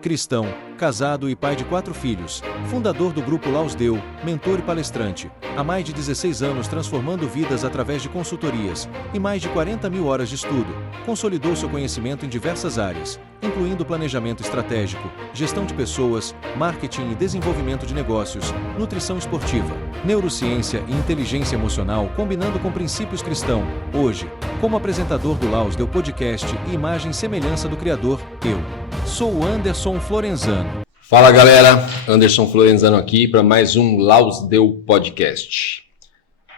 Cristão, casado e pai de 4 filhos, fundador do Grupo Laus Deu, mentor e palestrante, há mais de 16 anos transformando vidas através de consultorias e mais de 40 mil horas de estudo, consolidou seu conhecimento em diversas áreas, incluindo planejamento estratégico, gestão de pessoas, marketing e desenvolvimento de negócios, nutrição esportiva, neurociência e inteligência emocional combinando com princípios cristãos. Hoje, como apresentador do Laus Deu Podcast e imagem e semelhança do Criador, eu sou o Anderson Florenzano. Fala galera, Anderson Florenzano aqui para mais um Laus Deu Podcast.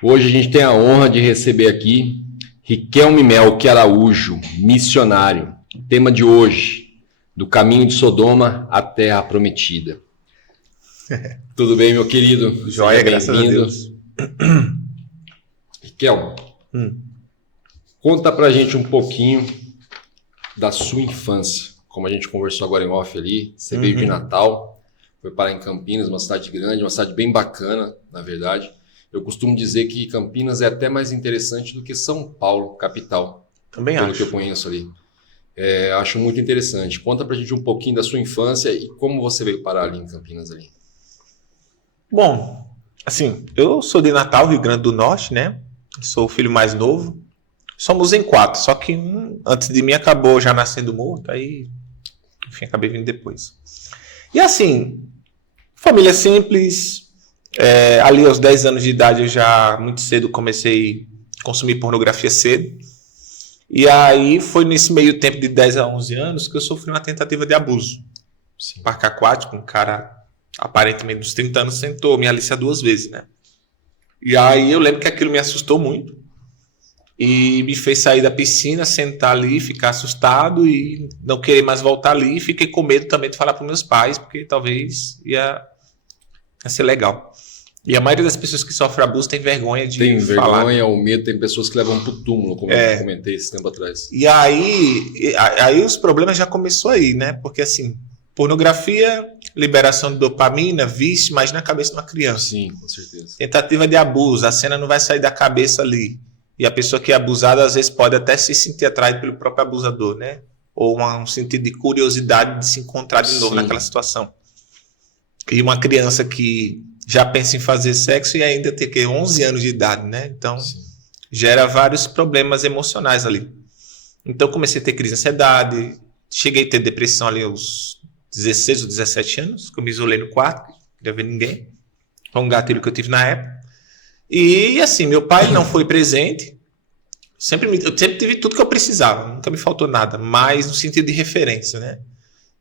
Hoje a gente tem a honra de receber aqui Riquelme Melk Araújo, missionário. Tema de hoje, do caminho de Sodoma à Terra Prometida. Tudo bem, meu querido? Joia, graças a Deus. Riquelme, conta pra gente um pouquinho da sua infância. Como a gente conversou agora em off ali, você veio de Natal, foi parar em Campinas, uma cidade grande, uma cidade bem bacana, na verdade. Eu costumo dizer que Campinas é até mais interessante do que São Paulo, capital. Também pelo acho. que eu conheço ali. Acho muito interessante. Conta pra gente um pouquinho da sua infância e como você veio parar ali em Campinas ali. Bom, assim, eu sou de Natal, Rio Grande do Norte, né? Sou o filho mais novo. Somos em 4, só que um antes de mim acabou já nascendo morto, aí, enfim, acabei vindo depois. E assim, família simples, ali aos 10 anos de idade eu já muito cedo comecei a consumir pornografia cedo. E aí foi nesse meio tempo de 10 a 11 anos que eu sofri uma tentativa de abuso. Sim. Parque aquático, um cara aparentemente dos 30 anos tentou me aliciar 2 vezes, né? E aí eu lembro que aquilo me assustou muito. E me fez sair da piscina, sentar ali, ficar assustado e não querer mais voltar ali. E fiquei com medo também de falar para meus pais, porque talvez ia ser legal. E a maioria das pessoas que sofrem abuso tem vergonha de falar. Tem vergonha ou medo, tem pessoas que levam pro túmulo, como eu comentei esse tempo atrás. E aí os problemas já começou aí, né? Porque assim, pornografia, liberação de dopamina, vício, imagina a cabeça de uma criança. Sim, com certeza. Tentativa de abuso, a cena não vai sair da cabeça ali. E a pessoa que é abusada, às vezes, pode até se sentir atraída pelo próprio abusador, né? Ou um sentido de curiosidade de se encontrar de novo naquela situação. E uma criança que já pensa em fazer sexo e ainda tem 11 anos de idade, né? Então, gera vários problemas emocionais ali. Então, comecei a ter crise de ansiedade, cheguei a ter depressão ali aos 16 ou 17 anos, que eu me isolei no quarto, não queria ver ninguém. Foi um gatilho que eu tive na época. E assim, meu pai não foi presente, eu sempre tive tudo que eu precisava, nunca me faltou nada, mas no sentido de referência, né?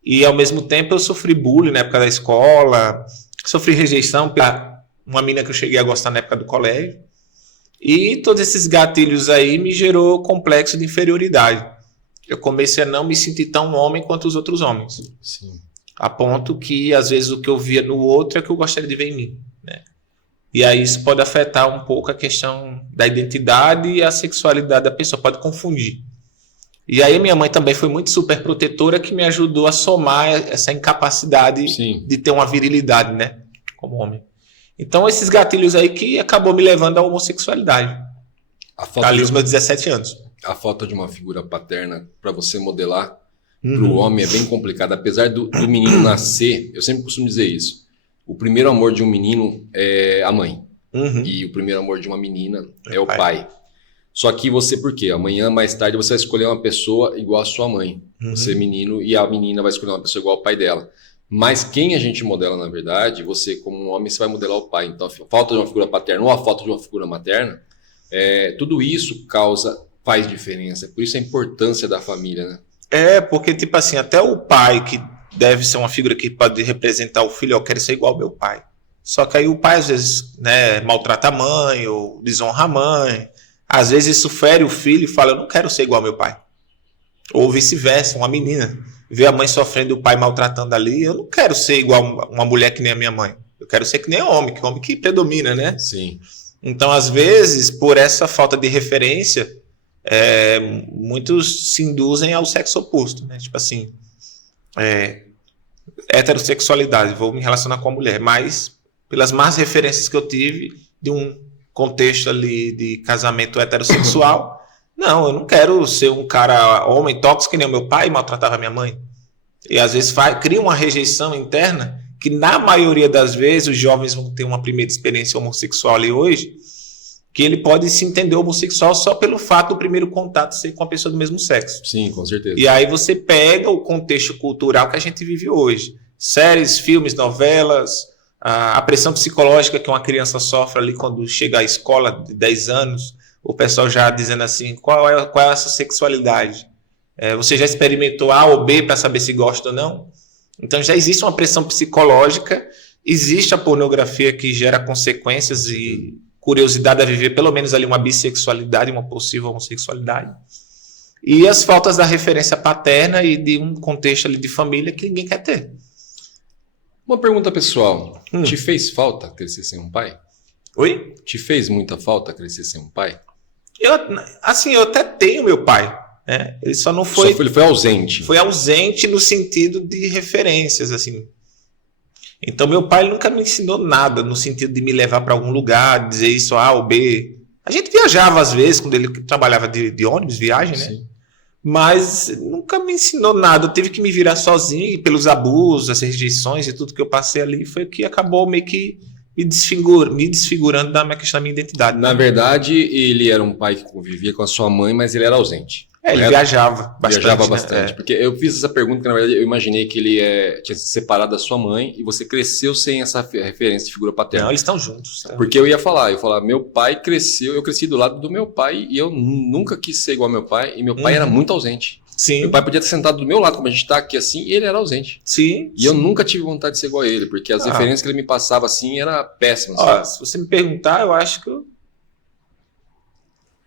E ao mesmo tempo eu sofri bullying na época da escola, sofri rejeição pela uma menina que eu cheguei a gostar na época do colégio, e todos esses gatilhos aí me gerou complexo de inferioridade. Eu comecei a não me sentir tão homem quanto os outros homens. Sim. A ponto que às vezes o que eu via no outro é que eu gostaria de ver em mim, né? E aí isso pode afetar um pouco a questão da identidade e a sexualidade da pessoa, pode confundir. E aí minha mãe também foi muito super protetora, que me ajudou a somar essa incapacidade de ter uma virilidade, né, como homem. Então esses gatilhos aí que acabou me levando à homossexualidade. Ali os meus 17 anos. A falta de uma figura paterna para você modelar para o homem é bem complicado. Apesar do menino nascer, eu sempre costumo dizer isso. O primeiro amor de um menino é a mãe. E o primeiro amor de uma menina é o pai. Só que você, por quê? Amanhã, mais tarde, você vai escolher uma pessoa igual a sua mãe. Você é menino e a menina vai escolher uma pessoa igual ao pai dela. Mas quem a gente modela, na verdade, você como um homem, você vai modelar o pai. Então, a falta de uma figura paterna ou a falta de uma figura materna, tudo isso faz diferença. Por isso a importância da família, né? Porque tipo assim, até o pai que deve ser uma figura que pode representar o filho, eu quero ser igual ao meu pai. Só que aí o pai, às vezes, né, maltrata a mãe ou desonra a mãe. Às vezes isso fere o filho e fala, eu não quero ser igual ao meu pai. Ou vice-versa, uma menina vê a mãe sofrendo e o pai maltratando ali, eu não quero ser igual uma mulher que nem a minha mãe. Eu quero ser que nem homem, que homem que predomina, né? Sim. Então, às vezes, por essa falta de referência, muitos se induzem ao sexo oposto, né? Tipo assim, heterossexualidade, vou me relacionar com a mulher, mas pelas más referências que eu tive de um contexto ali de casamento heterossexual, não, eu não quero ser um cara homem tóxico que nem o meu pai maltratava minha mãe. E às vezes cria uma rejeição interna que na maioria das vezes os jovens vão ter uma primeira experiência homossexual ali hoje, que ele pode se entender homossexual só pelo fato do primeiro contato ser com a pessoa do mesmo sexo. Sim, com certeza. E aí você pega o contexto cultural que a gente vive hoje. Séries, filmes, novelas, a pressão psicológica que uma criança sofre ali quando chega à escola de 10 anos, o pessoal já dizendo assim, qual é a sua sexualidade? Você já experimentou A ou B para saber se gosta ou não? Então já existe uma pressão psicológica, existe a pornografia que gera consequências e curiosidade a viver pelo menos ali uma bissexualidade, uma possível homossexualidade. E as faltas da referência paterna e de um contexto ali de família que ninguém quer ter. Uma pergunta pessoal. Te fez falta crescer sem um pai? Oi? Te fez muita falta crescer sem um pai? Eu até tenho meu pai. Né? Ele só não foi... Ele foi ausente. Foi ausente no sentido de referências, assim. Então, meu pai nunca me ensinou nada no sentido de me levar para algum lugar, dizer isso A ou B. A gente viajava às vezes, quando ele trabalhava de ônibus, viagem, né? Sim. Mas nunca me ensinou nada. Eu tive que me virar sozinho e pelos abusos, as rejeições e tudo que eu passei ali foi o que acabou meio que me desfigurando da minha identidade. Na verdade, ele era um pai que convivia com a sua mãe, mas ele era ausente. Ele viajava bastante. Viajava bastante. Né? Porque eu fiz essa pergunta, porque na verdade eu imaginei que ele tinha se separado da sua mãe e você cresceu sem essa referência de figura paterna. Não, eles estão juntos. Tá? Porque eu ia falar, meu pai cresceu, eu cresci do lado do meu pai e eu nunca quis ser igual ao meu pai e meu pai era muito ausente. Sim. Meu pai podia estar sentado do meu lado, como a gente está aqui assim, e ele era ausente. Sim. E eu nunca tive vontade de ser igual a ele, porque as referências que ele me passava assim eram péssimas. Se você me perguntar, eu acho que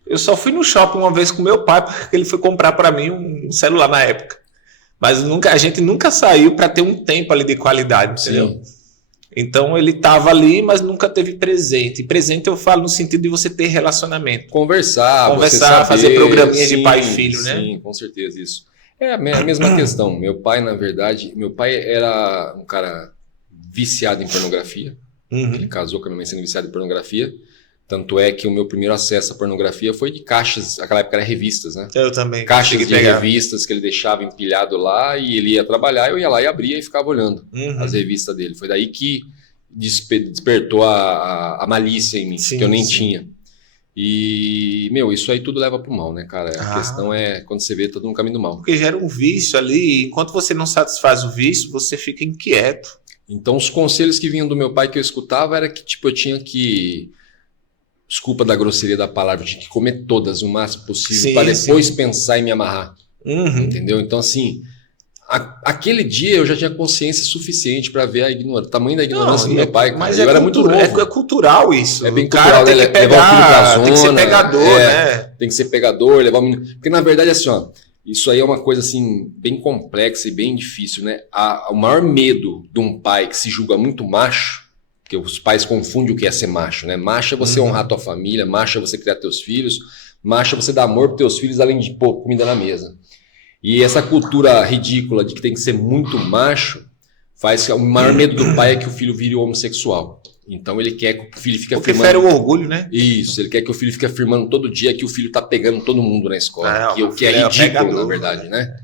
eu só fui no shopping uma vez com meu pai porque ele foi comprar para mim um celular na época. Mas a gente nunca saiu para ter um tempo ali de qualidade, entendeu? Sim. Então ele estava ali, mas nunca teve presente. E presente eu falo no sentido de você ter relacionamento. Conversar, você saber, fazer programinhas de pai e filho, né? Sim, com certeza isso. É a mesma questão. Meu pai, na verdade, era um cara viciado em pornografia. Ele casou com a minha mãe sendo viciado em pornografia. Tanto é que o meu primeiro acesso à pornografia foi de caixas, naquela época era revistas, né? Eu também. Caixas de revistas que ele deixava empilhado lá e ele ia trabalhar, eu ia lá e abria e ficava olhando as revistas dele. Foi daí que despertou a malícia em mim, que eu nem tinha. E, isso aí tudo leva pro mal, né, cara? A questão é, quando você vê, todo no caminho do mal. Porque gera um vício ali, e enquanto você não satisfaz o vício, você fica inquieto. Então, os conselhos que vinham do meu pai que eu escutava era que, eu tinha que... Desculpa da grosseria da palavra, tinha que comer todas o máximo possível para depois pensar em me amarrar. Entendeu? Então, assim, aquele dia eu já tinha consciência suficiente para ver o tamanho da ignorância do meu pai. Mas eu era muito novo. É cultural isso. É bem cultural, tem que levar o filho pra zona. Tem que ser pegador, né? Tem que ser pegador, levar o menino. Porque, na verdade, assim, isso aí é uma coisa assim, bem complexa e bem difícil, né? O maior medo de um pai que se julga muito macho, porque os pais confundem o que é ser macho, né? Macho é você honrar tua família, macho é você criar teus filhos, macho é você dar amor pros teus filhos além de pôr comida na mesa. E essa cultura ridícula de que tem que ser muito macho faz que o maior medo do pai é que o filho vire homossexual. Então ele quer que o filho fique afirmando... Porque fere o orgulho, né? Isso, ele quer que o filho fique afirmando todo dia que o filho tá pegando todo mundo na escola. O que é ridículo, na verdade, né?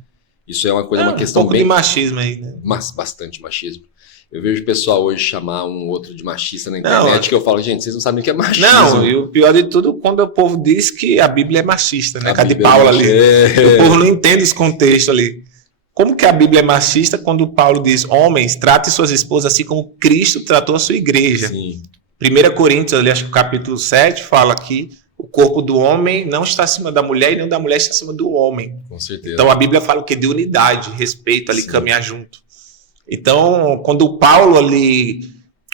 Isso é uma coisa, uma questão pouco bem... de machismo aí, né? Bastante machismo. Eu vejo o pessoal hoje chamar um outro de machista na internet, que eu falo, gente, vocês não sabem o que é machismo. Não, e o pior de tudo, quando o povo diz que a Bíblia é machista, né? A de Paulo ali. O povo não entende esse contexto ali. Como que a Bíblia é machista quando Paulo diz, homens, trate suas esposas assim como Cristo tratou a sua igreja. Sim. 1 Coríntios, ali, acho que o capítulo 7, fala que o corpo do homem não está acima da mulher e nem da mulher está acima do homem. Com certeza. Então a Bíblia fala o quê? De unidade, respeito ali, caminhar junto. Então, quando o Paulo ali,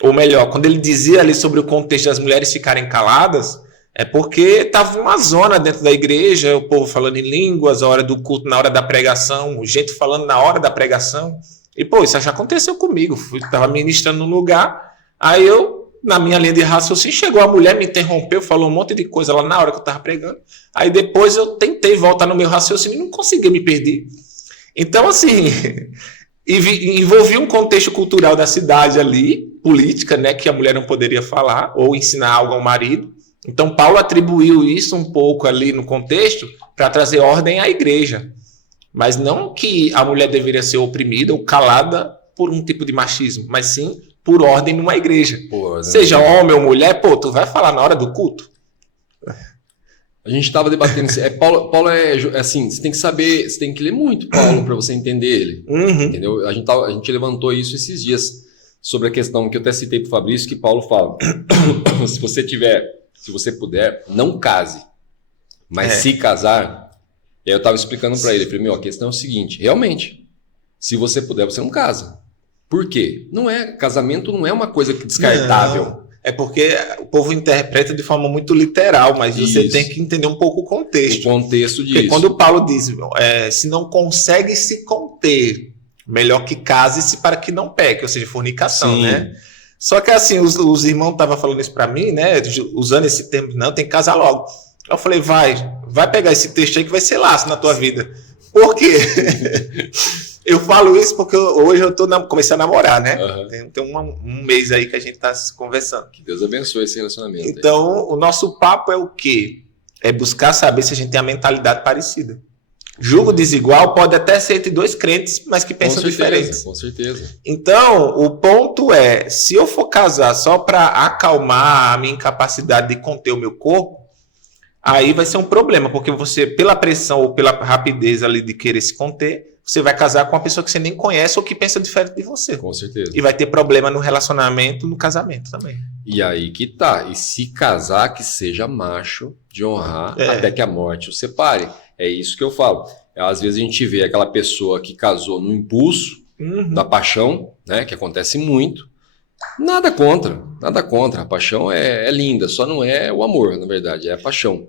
ou melhor, quando ele dizia ali sobre o contexto das mulheres ficarem caladas, é porque estava uma zona dentro da igreja, o povo falando em línguas, a hora do culto, na hora da pregação, o gente falando na hora da pregação. E, isso já aconteceu comigo. Estava ministrando num lugar, aí eu, na minha linha de raciocínio, chegou a mulher, me interrompeu, falou um monte de coisa lá na hora que eu estava pregando. Aí depois eu tentei voltar no meu raciocínio e não consegui, me perder. Então, assim... envolvia um contexto cultural da cidade ali, política, né, que a mulher não poderia falar ou ensinar algo ao marido. Então, Paulo atribuiu isso um pouco ali no contexto para trazer ordem à igreja. Mas não que a mulher deveria ser oprimida ou calada por um tipo de machismo, mas sim por ordem numa igreja. Pô, seja homem ou mulher, pô, tu vai falar na hora do culto? A gente estava debatendo isso. Paulo é assim, você tem que saber, você tem que ler muito Paulo para você entender ele. Entendeu? A gente levantou isso esses dias sobre a questão que eu até citei para o Fabrício, que Paulo fala. Se você puder, não case. Mas se casar, e aí eu estava explicando para ele, falei, a questão é o seguinte, realmente, se você puder, você não casa. Por quê? Casamento não é uma coisa descartável. Não. É porque o povo interpreta de forma muito literal, mas você tem que entender um pouco o contexto. O contexto disso. Porque quando Paulo diz, se não consegue se conter, melhor que case-se para que não peque, ou seja, fornicação, né? Só que assim, os irmãos estavam falando isso para mim, né? Usando esse termo, não, tem que casar logo. Eu falei, vai pegar esse texto aí que vai ser laço na tua vida. Por quê? Eu falo isso porque hoje eu comecei a namorar, né? Tem um mês aí que a gente está conversando. Que Deus abençoe esse relacionamento. Então, o nosso papo é o quê? É buscar saber se a gente tem a mentalidade parecida. Julgo desigual pode até ser entre dois crentes, mas que pensam diferentes. Com certeza. Então, o ponto é, se eu for casar só para acalmar a minha incapacidade de conter o meu corpo, aí vai ser um problema, porque você, pela pressão ou pela rapidez ali de querer se conter, você vai casar com uma pessoa que você nem conhece ou que pensa diferente de você. Com certeza. E vai ter problema no relacionamento, no casamento também. E aí que tá. E se casar, que seja macho de honrar até que a morte o separe. É isso que eu falo. Às vezes a gente vê aquela pessoa que casou no impulso da paixão, né? Que acontece muito. Nada contra. A paixão é linda, só não é o amor, na verdade, é a paixão.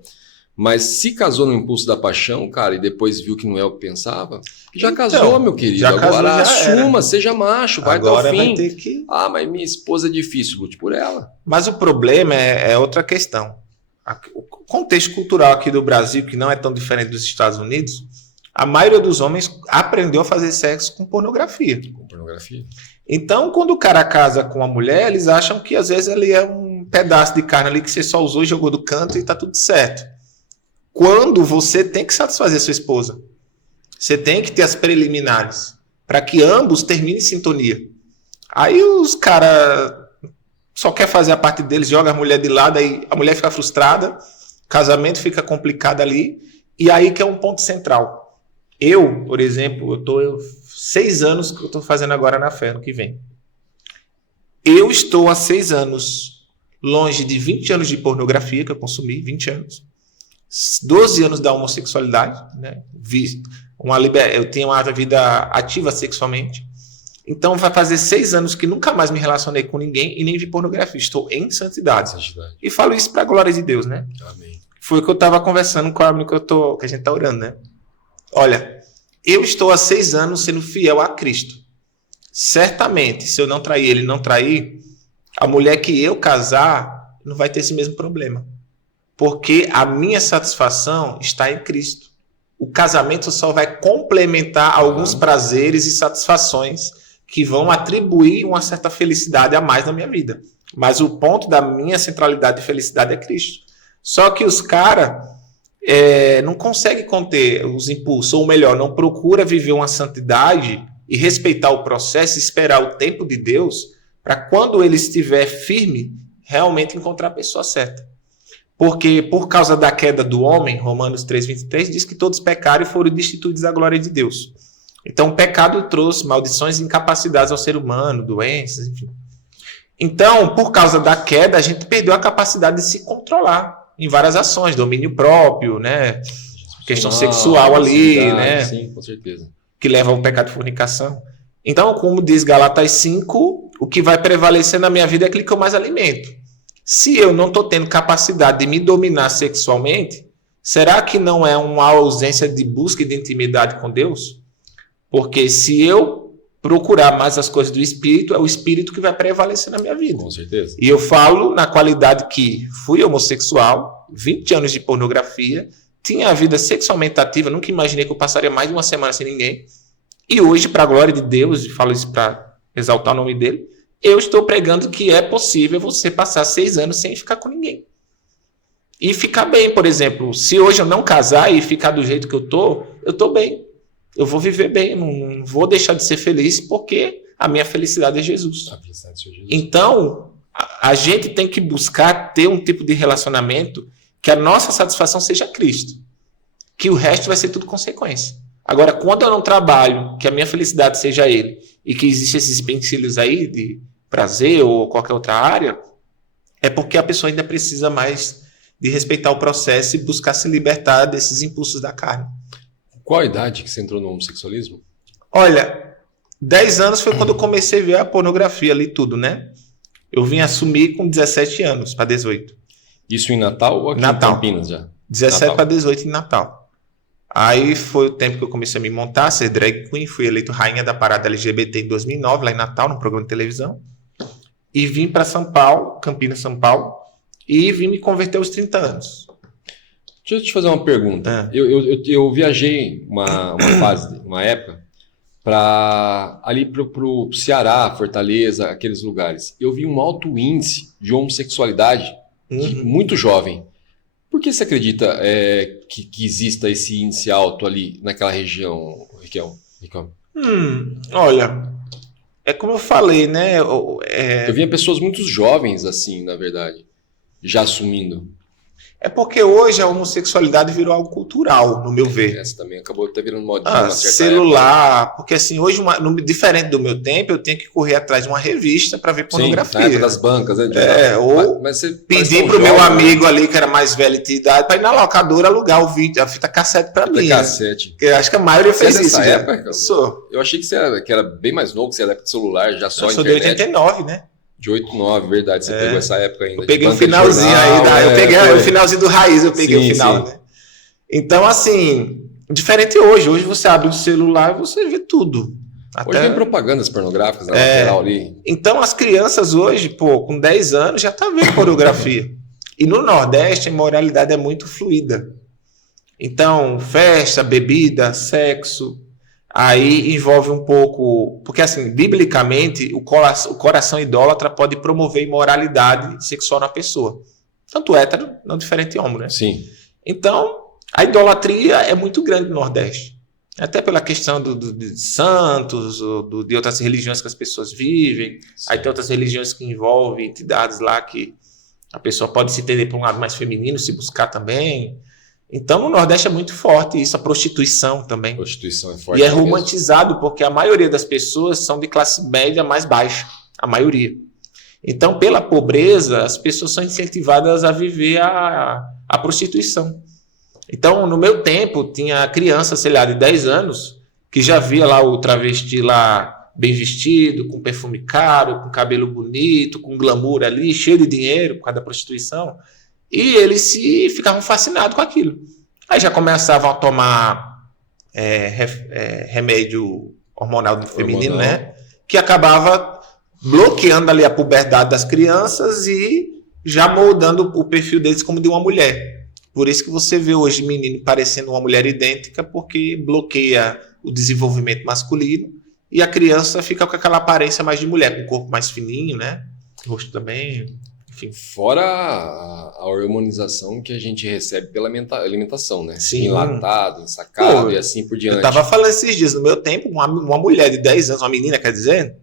Mas se casou no impulso da paixão, cara, e depois viu que não é o que pensava, já casou, meu querido. Agora assuma, seja macho, vai até o fim. Vai ter que... Ah, mas minha esposa é difícil, lute por ela. Mas o problema é outra questão. O contexto cultural aqui do Brasil, que não é tão diferente dos Estados Unidos, a maioria dos homens aprendeu a fazer sexo com pornografia. Então, quando o cara casa com uma mulher, eles acham que às vezes ele é um pedaço de carne ali que você só usou e jogou do canto e tá tudo certo. Quando você tem que satisfazer sua esposa. Você tem que ter as preliminares para que ambos terminem em sintonia. Aí os caras só quer fazer a parte deles, joga a mulher de lado, aí a mulher fica frustrada, o casamento fica complicado ali, e aí que é um ponto central. Eu, por exemplo, eu tô 6 anos que eu estou fazendo agora na fé, ano que vem. Eu estou há 6 anos longe de 20 anos de pornografia que eu consumi, 20 anos. 12 anos da homossexualidade, né? Eu tenho uma vida ativa sexualmente. Então vai fazer 6 anos que nunca mais me relacionei com ninguém e nem vi pornografia. Estou em santidade. E falo isso para a glória de Deus, né? Amém. Foi o que eu estava conversando com a amiga que a gente está orando, né? Olha, eu estou há 6 anos sendo fiel a Cristo. Certamente, se eu não trair ele, não trair, a mulher que eu casar não vai ter esse mesmo problema. Porque a minha satisfação está em Cristo. O casamento só vai complementar alguns prazeres e satisfações que vão atribuir uma certa felicidade a mais na minha vida. Mas o ponto da minha centralidade de felicidade é Cristo. Só que os caras não conseguem conter os impulsos, ou melhor, não procura viver uma santidade e respeitar o processo, esperar o tempo de Deus, para quando ele estiver firme, realmente encontrar a pessoa certa. Porque por causa da queda do homem, Romanos 3,23, diz que todos pecaram e foram destituídos da glória de Deus. Então o pecado trouxe maldições e incapacidades ao ser humano, doenças, enfim. Então, por causa da queda, a gente perdeu a capacidade de se controlar em várias ações, domínio próprio, né? Questão sexual ali, né? Sim, com certeza. Que leva ao pecado de fornicação. Então, como diz Galatas 5, o que vai prevalecer na minha vida é aquilo que eu mais alimento. Se eu não estou tendo capacidade de me dominar sexualmente, será que não é uma ausência de busca e de intimidade com Deus? Porque se eu procurar mais as coisas do Espírito, é o Espírito que vai prevalecer na minha vida. Com certeza. E eu falo na qualidade que fui homossexual, 20 anos de pornografia, tinha a vida sexualmente ativa, nunca imaginei que eu passaria mais de uma semana sem ninguém. E hoje, para a glória de Deus, e falo isso para exaltar o nome dele, eu estou pregando que é possível você passar 6 anos sem ficar com ninguém. E ficar bem, por exemplo. Se hoje eu não casar e ficar do jeito que eu tô bem. eu vou viver bem, não vou deixar de ser feliz porque a minha felicidade é Jesus. A felicidade é Jesus. Então, a gente tem que buscar ter um tipo de relacionamento que a nossa satisfação seja Cristo. Que o resto vai ser tudo consequência. Agora, quando eu não trabalho, que a minha felicidade seja Ele, e que existem esses empecilhos aí de prazer ou qualquer outra área, é porque a pessoa ainda precisa mais de respeitar o processo e buscar se libertar desses impulsos da carne. Qual a idade que você entrou no homossexualismo? Olha, 10 anos foi quando eu comecei a ver a pornografia ali tudo, né? Eu vim assumir com 17 anos para 18. Isso em Natal ou aqui Natal. em Campinas já? 17 para 18 em Natal. Aí foi o tempo que eu comecei a me montar, ser drag queen, fui eleito rainha da parada LGBT em 2009, lá em Natal, no programa de televisão. E vim para São Paulo, Campinas, São Paulo, e vim me converter aos 30 anos. Deixa eu te fazer uma pergunta. Eu viajei uma fase, uma época, ali pro Ceará, Fortaleza, aqueles lugares. Eu vi um alto índice de homossexualidade muito jovem. Por que você acredita que exista esse índice alto ali naquela região, Riquelme? Olha, é como eu falei, né? Eu via pessoas muito jovens, assim, na verdade, já assumindo. É porque hoje a homossexualidade virou algo cultural, no meu ver. Essa também acabou até virando modinha uma certa celular, época. Porque assim, hoje, diferente do meu tempo, eu tenho que correr atrás de uma revista para ver pornografia. Sim, na época das bancas, né? Ou mas você pedir pro meu amigo ali, que era mais velho de idade, para ir na locadora alugar o vídeo, a fita cassete para mim. Cassete. Eu acho que a maioria fez isso. Nessa época? Sou. Eu achei que você era bem mais novo, que você era da época de celular, já só internet. Eu sou de 89, né? De 89, verdade. Você pegou essa época ainda. Eu peguei o finalzinho aí. Eu peguei o finalzinho do Raiz, eu peguei o final, né? Então, assim, diferente hoje. Hoje você abre o celular e você vê tudo. Hoje tem propagandas pornográficas na lateral ali. Então, as crianças hoje, com 10 anos, já tá vendo pornografia. E no Nordeste, a imoralidade é muito fluida. Então, festa, bebida, sexo... Aí envolve um pouco... Porque, assim, biblicamente, o coração idólatra pode promover imoralidade sexual na pessoa. Tanto hétero, não diferente de homo, né? Sim. Então, a idolatria é muito grande no Nordeste. Até pela questão de santos, de outras religiões que as pessoas vivem. Sim. Aí tem outras religiões que envolvem entidades lá que a pessoa pode se entender para um lado mais feminino, se buscar também... Então, no Nordeste é muito forte isso, a prostituição também. A prostituição é forte. E é romantizado, porque a maioria das pessoas são de classe média mais baixa, a maioria. Então, pela pobreza, as pessoas são incentivadas a viver a prostituição. Então, no meu tempo, tinha criança, sei lá, de 10 anos, que já via lá o travesti lá bem vestido, com perfume caro, com cabelo bonito, com glamour ali, cheio de dinheiro por causa da prostituição. E eles ficavam fascinados com aquilo. Aí já começavam a tomar remédio hormonal do feminino, né? Que acabava bloqueando ali a puberdade das crianças e já moldando o perfil deles como de uma mulher. Por isso que você vê hoje menino parecendo uma mulher idêntica, porque bloqueia o desenvolvimento masculino e a criança fica com aquela aparência mais de mulher, com o corpo mais fininho, né? O rosto também... Enfim. Fora a hormonização que a gente recebe pela alimentação, né? Sim. Enlatado, ensacado e assim por diante. Eu tava falando esses dias, no meu tempo, uma mulher de 10 anos, uma menina, quer dizer,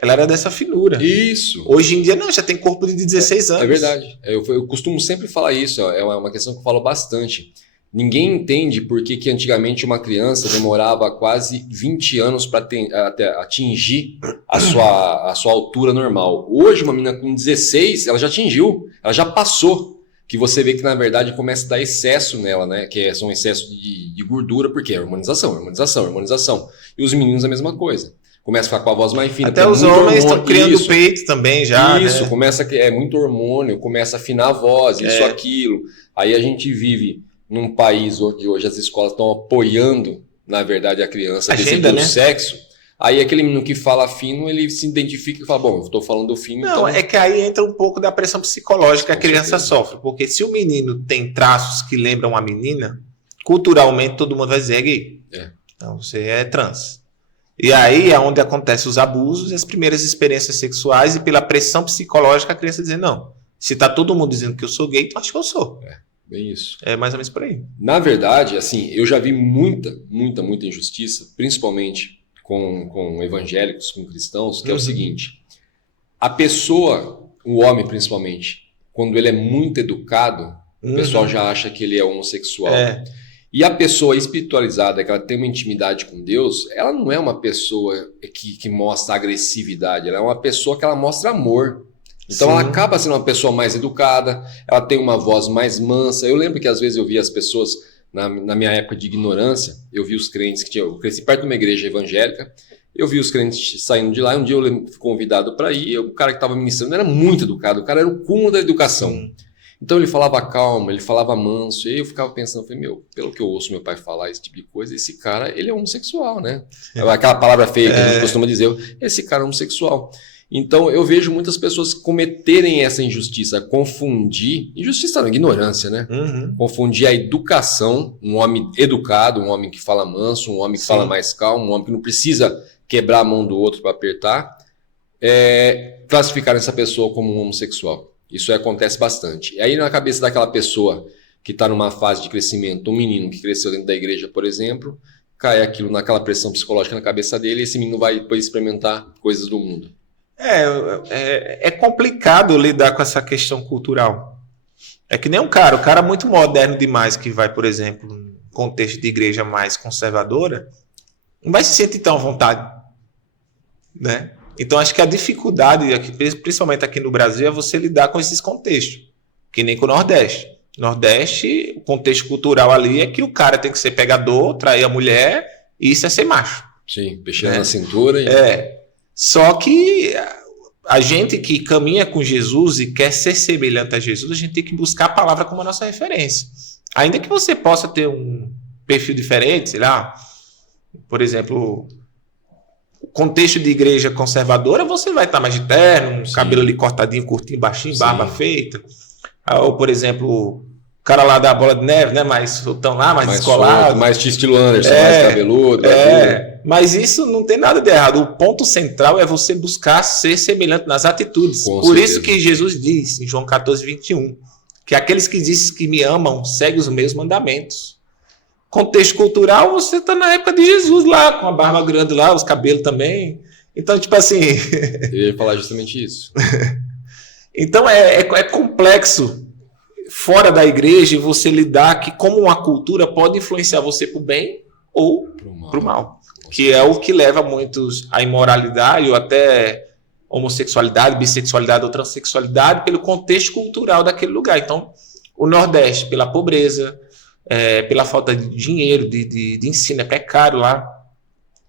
ela era dessa finura. Isso. Hoje em dia, não, já tem corpo de 16 anos. É verdade. Eu costumo sempre falar isso, é uma questão que eu falo bastante. Ninguém entende por que antigamente uma criança demorava quase 20 anos para atingir a sua altura normal. Hoje, uma menina com 16, ela já atingiu, ela já passou. Que você vê que, na verdade, começa a dar excesso nela, né? Que são excesso de gordura, porque é hormonização. E os meninos a mesma coisa. Começa a ficar com a voz mais fina. Até os homens estão criando peito também já, Isso, né? começa muito hormônio, começa a afinar a voz, isso, aquilo. Aí a gente vive... num país onde hoje as escolas estão apoiando, na verdade, a criança decidir o sexo, aí aquele menino que fala fino, ele se identifica e fala, bom, eu estou falando fino, não, então... é que aí entra um pouco da pressão psicológica que a criança sofre, porque se o menino tem traços que lembram a menina, culturalmente todo mundo vai dizer é gay. Então você é trans. E aí é onde acontecem os abusos e as primeiras experiências sexuais, e pela pressão psicológica a criança dizer, não, se tá todo mundo dizendo que eu sou gay, então acho que eu sou. Bem isso. É mais ou menos por aí. Na verdade, assim, eu já vi muita injustiça, principalmente com evangélicos, com cristãos, que é o seguinte: a pessoa, o homem principalmente, quando ele é muito educado, o pessoal já acha que ele é homossexual. E a pessoa espiritualizada, que ela tem uma intimidade com Deus, ela não é uma pessoa que mostra agressividade, ela é uma pessoa que ela mostra amor. Então ela acaba sendo uma pessoa mais educada, ela tem uma voz mais mansa. Eu lembro que às vezes eu via as pessoas, na minha época de ignorância, eu vi os crentes que eu cresci perto de uma igreja evangélica, eu vi os crentes saindo de lá, um dia eu fui convidado para ir, e o cara que estava ministrando era muito educado, o cara era o cúmulo da educação. Então ele falava calma, ele falava manso, e aí eu ficava pensando, pelo que eu ouço meu pai falar esse tipo de coisa, esse cara, ele é homossexual, né? Aquela palavra feia que a gente costuma dizer, esse cara é homossexual. Então eu vejo muitas pessoas cometerem essa injustiça, confundir, injustiça não, ignorância, né? Confundir a educação, um homem educado, um homem que fala manso, um homem que fala mais calmo, um homem que não precisa quebrar a mão do outro para apertar, classificar essa pessoa como um homossexual. Isso acontece bastante. E aí na cabeça daquela pessoa que está numa fase de crescimento, um menino que cresceu dentro da igreja, por exemplo, cai aquilo naquela pressão psicológica na cabeça dele e esse menino vai depois experimentar coisas do mundo. É complicado lidar com essa questão cultural. É que nem o cara muito moderno demais que vai, por exemplo, num contexto de igreja mais conservadora, não vai se sentir tão à vontade, né? Então, acho que a dificuldade, aqui, principalmente aqui no Brasil, é você lidar com esses contextos, que nem com o Nordeste. Nordeste, o contexto cultural ali é que o cara tem que ser pegador, trair a mulher, e isso é ser macho. Sim, peixinho na cintura. Só que a gente que caminha com Jesus e quer ser semelhante a Jesus, a gente tem que buscar a palavra como a nossa referência. Ainda que você possa ter um perfil diferente, sei lá, por exemplo, o contexto de igreja conservadora, você vai estar mais de terno, cabelo ali cortadinho, curtinho, baixinho, barba feita. Ou, por exemplo, o cara lá da Bola de Neve, né? Mais soltão lá, mais descolado. Solto, mais estilo Anderson, mais cabeludo. Mas isso não tem nada de errado. O ponto central é você buscar ser semelhante nas atitudes. Por isso que Jesus diz, em João 14, 21, que aqueles que dizem que me amam, seguem os meus mandamentos. Contexto cultural, você está na época de Jesus lá, com a barba grande lá, os cabelos também. Então, tipo assim... Eu ia falar justamente isso. Então, é complexo fora da igreja você lidar que como uma cultura pode influenciar você para o bem ou para o mal. Que é o que leva muitos à imoralidade ou até homossexualidade, bissexualidade ou transexualidade pelo contexto cultural daquele lugar. Então, o Nordeste, pela pobreza... pela falta de dinheiro, de ensino, é precário lá.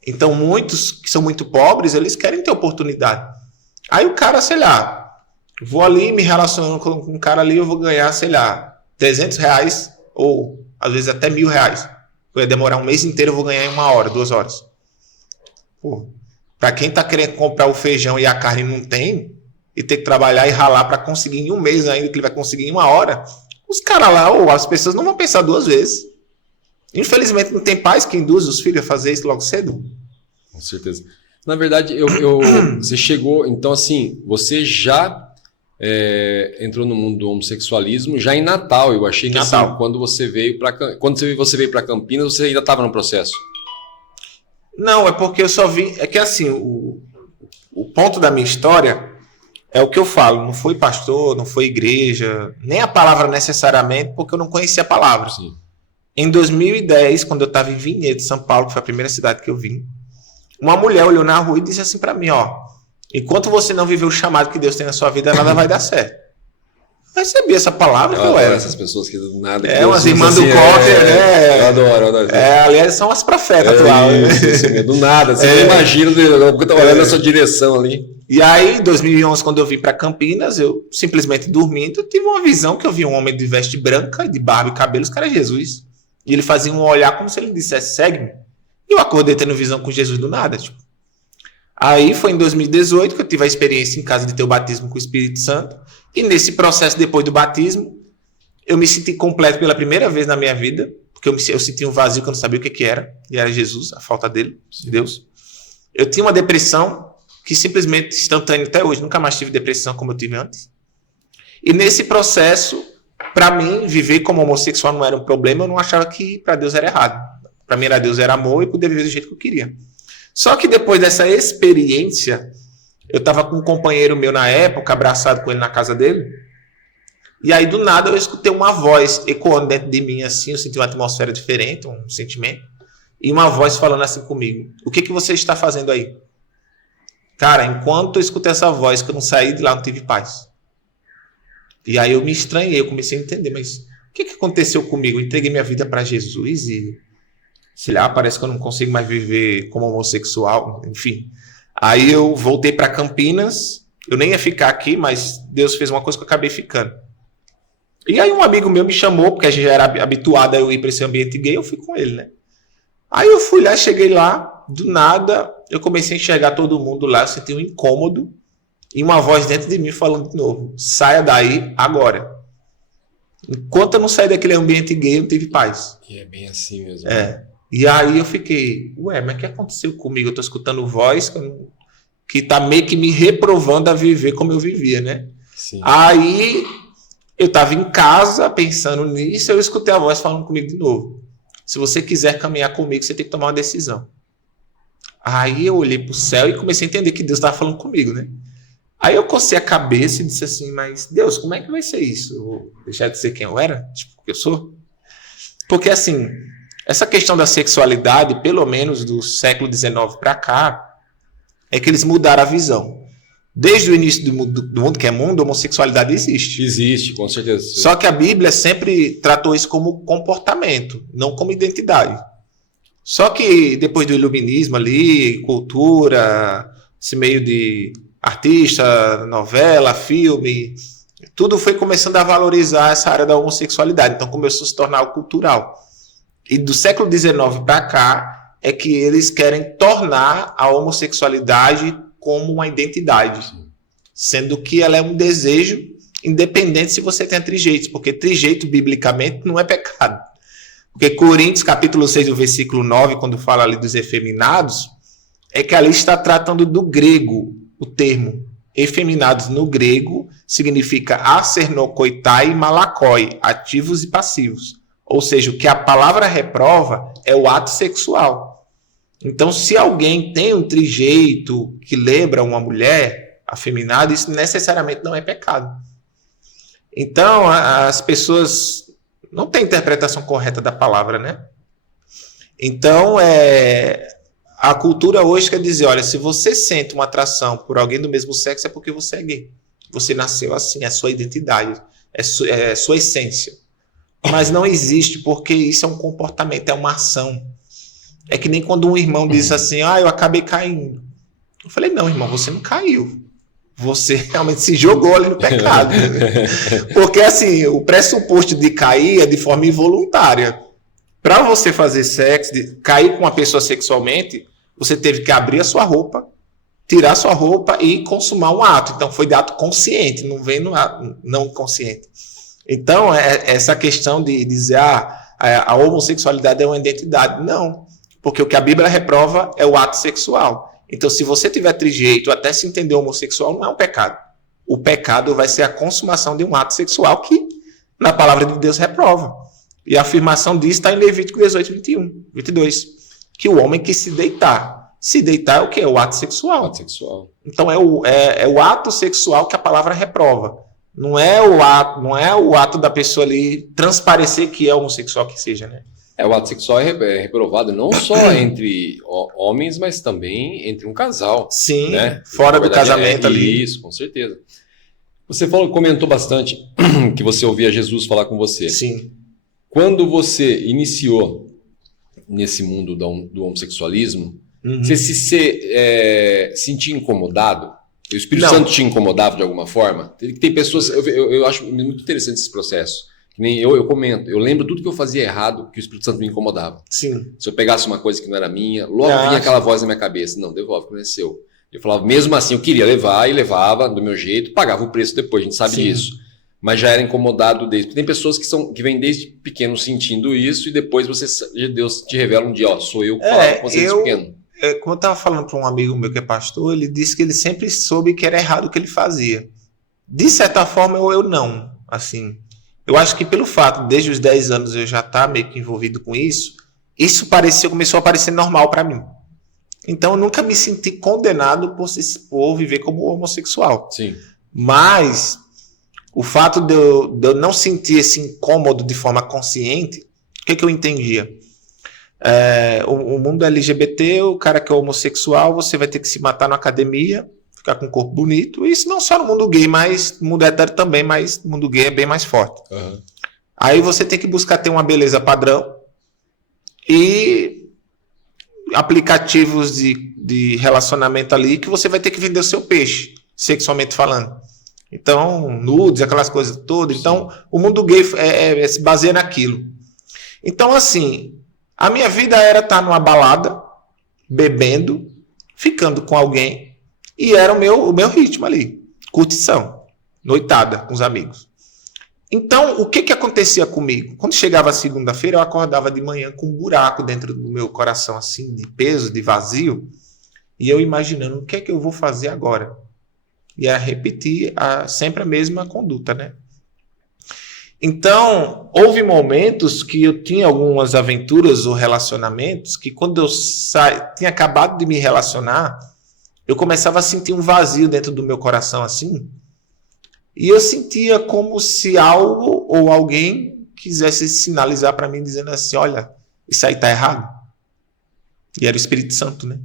Então, muitos que são muito pobres, eles querem ter oportunidade. Aí o cara, sei lá, vou ali me relacionando com um cara ali, eu vou ganhar, sei lá, R$300 ou às vezes até R$1.000. Vai demorar um mês inteiro, eu vou ganhar em 1 hora, 2 horas. Para quem tá querendo comprar o feijão e a carne não tem, e ter que trabalhar e ralar para conseguir em um mês ainda, que ele vai conseguir em 1 hora... Os caras lá, ou as pessoas não vão pensar 2 vezes. Infelizmente, não tem pais que induzem os filhos a fazer isso logo cedo. Com certeza. Na verdade, você chegou... Então, assim, você já entrou no mundo do homossexualismo já em Natal. Eu achei que assim, quando você veio para Campinas, você ainda estava no processo. Não, é porque eu só vi... É que assim, o ponto da minha história... É o que eu falo, não foi pastor, não foi igreja, nem a palavra necessariamente, porque eu não conhecia a palavra. Sim. Em 2010, quando eu estava em Vinhedo, São Paulo, que foi a primeira cidade que eu vim, uma mulher olhou na rua e disse assim para mim, enquanto você não viver o chamado que Deus tem na sua vida, nada vai dar certo. Eu recebi essa palavra que eu era. Essas pessoas que do nada... umas irmãs do Cotter, né? Eu adoro. Aliás, são as profetas atuais. Do nada, você não imagina, eu tô olhando na sua direção ali. E aí, em 2011, quando eu vim para Campinas, eu simplesmente dormindo, tive uma visão que eu vi um homem de veste branca, de barba e cabelo, esse cara é Jesus. E ele fazia um olhar como se ele dissesse, segue-me. E eu acordei tendo visão com Jesus do nada. Aí foi em 2018 que eu tive a experiência em casa de ter o batismo com o Espírito Santo. E nesse processo, depois do batismo, eu me senti completo pela primeira vez na minha vida, porque eu senti um vazio que eu não sabia o que era, e era Jesus, a falta dele, de Deus. Eu tinha uma depressão que simplesmente instantânea até hoje, nunca mais tive depressão como eu tive antes. E nesse processo, Para mim, viver como homossexual não era um problema, eu não achava que para Deus era errado. Para mim, Deus era amor e poder viver do jeito que eu queria. Só que depois dessa experiência, eu estava com um companheiro meu na época, abraçado com ele na casa dele, e aí do nada eu escutei uma voz ecoando dentro de mim assim, eu senti uma atmosfera diferente, um sentimento, e uma voz falando assim comigo: o que você está fazendo aí? Cara, enquanto eu escutei essa voz, que eu não saí de lá, não tive paz. E aí eu me estranhei, eu comecei a entender, mas o que aconteceu comigo? Eu entreguei minha vida para Jesus e, sei lá, parece que eu não consigo mais viver como homossexual, enfim. Aí eu voltei para Campinas, eu nem ia ficar aqui, mas Deus fez uma coisa que eu acabei ficando. E aí um amigo meu me chamou, porque a gente já era habituado a eu ir para esse ambiente gay, eu fui com ele, né? Aí eu fui lá, cheguei lá, do nada, eu comecei a enxergar todo mundo lá, eu senti um incômodo, e uma voz dentro de mim falando de novo: saia daí agora. Enquanto eu não saí daquele ambiente gay, eu tive paz. E é bem assim mesmo. É. E aí eu fiquei, mas o que aconteceu comigo? Eu tô escutando voz que tá meio que me reprovando a viver como eu vivia, né? Sim. Aí eu tava em casa pensando nisso, eu escutei a voz falando comigo de novo: se você quiser caminhar comigo, você tem que tomar uma decisão. Aí eu olhei pro céu e comecei a entender que Deus estava falando comigo, né? Aí eu cocei a cabeça e disse assim: mas Deus, como é que vai ser isso? Eu vou deixar de ser quem eu era? Tipo, o que eu sou? Porque assim, essa questão da sexualidade, pelo menos do século XIX para cá, é que eles mudaram a visão. Desde o início do mundo que é mundo, a homossexualidade existe. Existe, com certeza. Só que a Bíblia sempre tratou isso como comportamento, não como identidade. Só que depois do iluminismo ali, cultura, esse meio de artista, novela, filme, tudo foi começando a valorizar essa área da homossexualidade. Então começou a se tornar algo cultural. E do século XIX para cá é que eles querem tornar a homossexualidade como uma identidade, sendo que ela é um desejo independente se você tem trejeitos, porque trejeito biblicamente não é pecado. Porque Coríntios capítulo 6, o versículo 9, quando fala ali dos efeminados, é que ali está tratando do grego. O termo efeminados no grego significa acernokoitai e malakoi, ativos e passivos. Ou seja, o que a palavra reprova é o ato sexual. Então, se alguém tem um trejeito que lembra uma mulher afeminada, isso necessariamente não é pecado. Então, as pessoas não têm interpretação correta da palavra, né? Então, a cultura hoje quer dizer: olha, se você sente uma atração por alguém do mesmo sexo, é porque você é gay. Você nasceu assim, é sua identidade, é sua essência. Mas não existe, porque isso é um comportamento, é uma ação. É que nem quando um irmão diz assim: eu acabei caindo. Eu falei: não, irmão, você não caiu. Você realmente se jogou ali no pecado. Porque assim, o pressuposto de cair é de forma involuntária. Para você fazer sexo, cair com uma pessoa sexualmente, você teve que abrir a sua roupa, tirar a sua roupa e consumar um ato. Então foi de ato consciente, não vem no ato não consciente. Então, essa questão de dizer a homossexualidade é uma identidade. Não, porque o que a Bíblia reprova é o ato sexual. Então, se você tiver trejeito, até se entender homossexual, não é um pecado. O pecado vai ser a consumação de um ato sexual que, na palavra de Deus, reprova. E a afirmação disso está em Levítico 18, 22. Que o homem que se deitar. Se deitar é o quê? É o ato sexual. Ato sexual. Então, é o ato sexual que a palavra reprova. Não é o ato da pessoa ali transparecer que é homossexual que seja, né? O ato sexual é reprovado não só entre homens, mas também entre um casal. Sim, né? Fora do casamento ali. Isso, com certeza. Você comentou bastante que você ouvia Jesus falar com você. Sim. Quando você iniciou nesse mundo do homossexualismo, você se sentia incomodado? O Espírito Santo te incomodava de alguma forma? Tem pessoas... Eu acho muito interessante esse processo. Eu comento, eu lembro tudo que eu fazia errado, que o Espírito Santo me incomodava. Sim. Se eu pegasse uma coisa que não era minha, logo vinha aquela voz na minha cabeça: não, devolve, que não é seu. Eu falava, mesmo assim, eu queria levar e levava do meu jeito, pagava o preço depois, a gente sabe disso. Mas já era incomodado desde. Porque tem pessoas que vêm desde pequeno sentindo isso e depois Deus te revela um dia: sou eu que falava com você desde pequeno. Como eu estava falando para um amigo meu que é pastor, ele disse que ele sempre soube que era errado o que ele fazia. De certa forma, eu não, assim... eu acho que pelo fato, desde os 10 anos eu já estar meio que envolvido com isso começou a parecer normal para mim. Então eu nunca me senti condenado por viver como homossexual. Sim. Mas o fato de eu não sentir esse incômodo de forma consciente, o que eu entendia? O mundo LGBT, o cara que é homossexual, você vai ter que se matar na academia, ficar com um corpo bonito. Isso não só no mundo gay, mas no mundo hétero também, mas no mundo gay é bem mais forte. Uhum. Aí você tem que buscar ter uma beleza padrão e aplicativos de relacionamento ali que você vai ter que vender o seu peixe, sexualmente falando. Então, nudes, aquelas coisas todas. Então, o mundo gay se baseia naquilo. Então, assim, a minha vida era estar numa balada, bebendo, ficando com alguém, e era o meu ritmo ali. Curtição, noitada com os amigos. Então, o que acontecia comigo? Quando chegava a segunda-feira, eu acordava de manhã com um buraco dentro do meu coração, assim, de peso, de vazio, e eu imaginando, o que é que eu vou fazer agora? E a repetir sempre a mesma conduta, né? Então, houve momentos que eu tinha algumas aventuras ou relacionamentos que quando eu tinha acabado de me relacionar, eu começava a sentir um vazio dentro do meu coração, assim, e eu sentia como se algo ou alguém quisesse sinalizar para mim, dizendo assim, olha, isso aí tá errado. E era o Espírito Santo, né?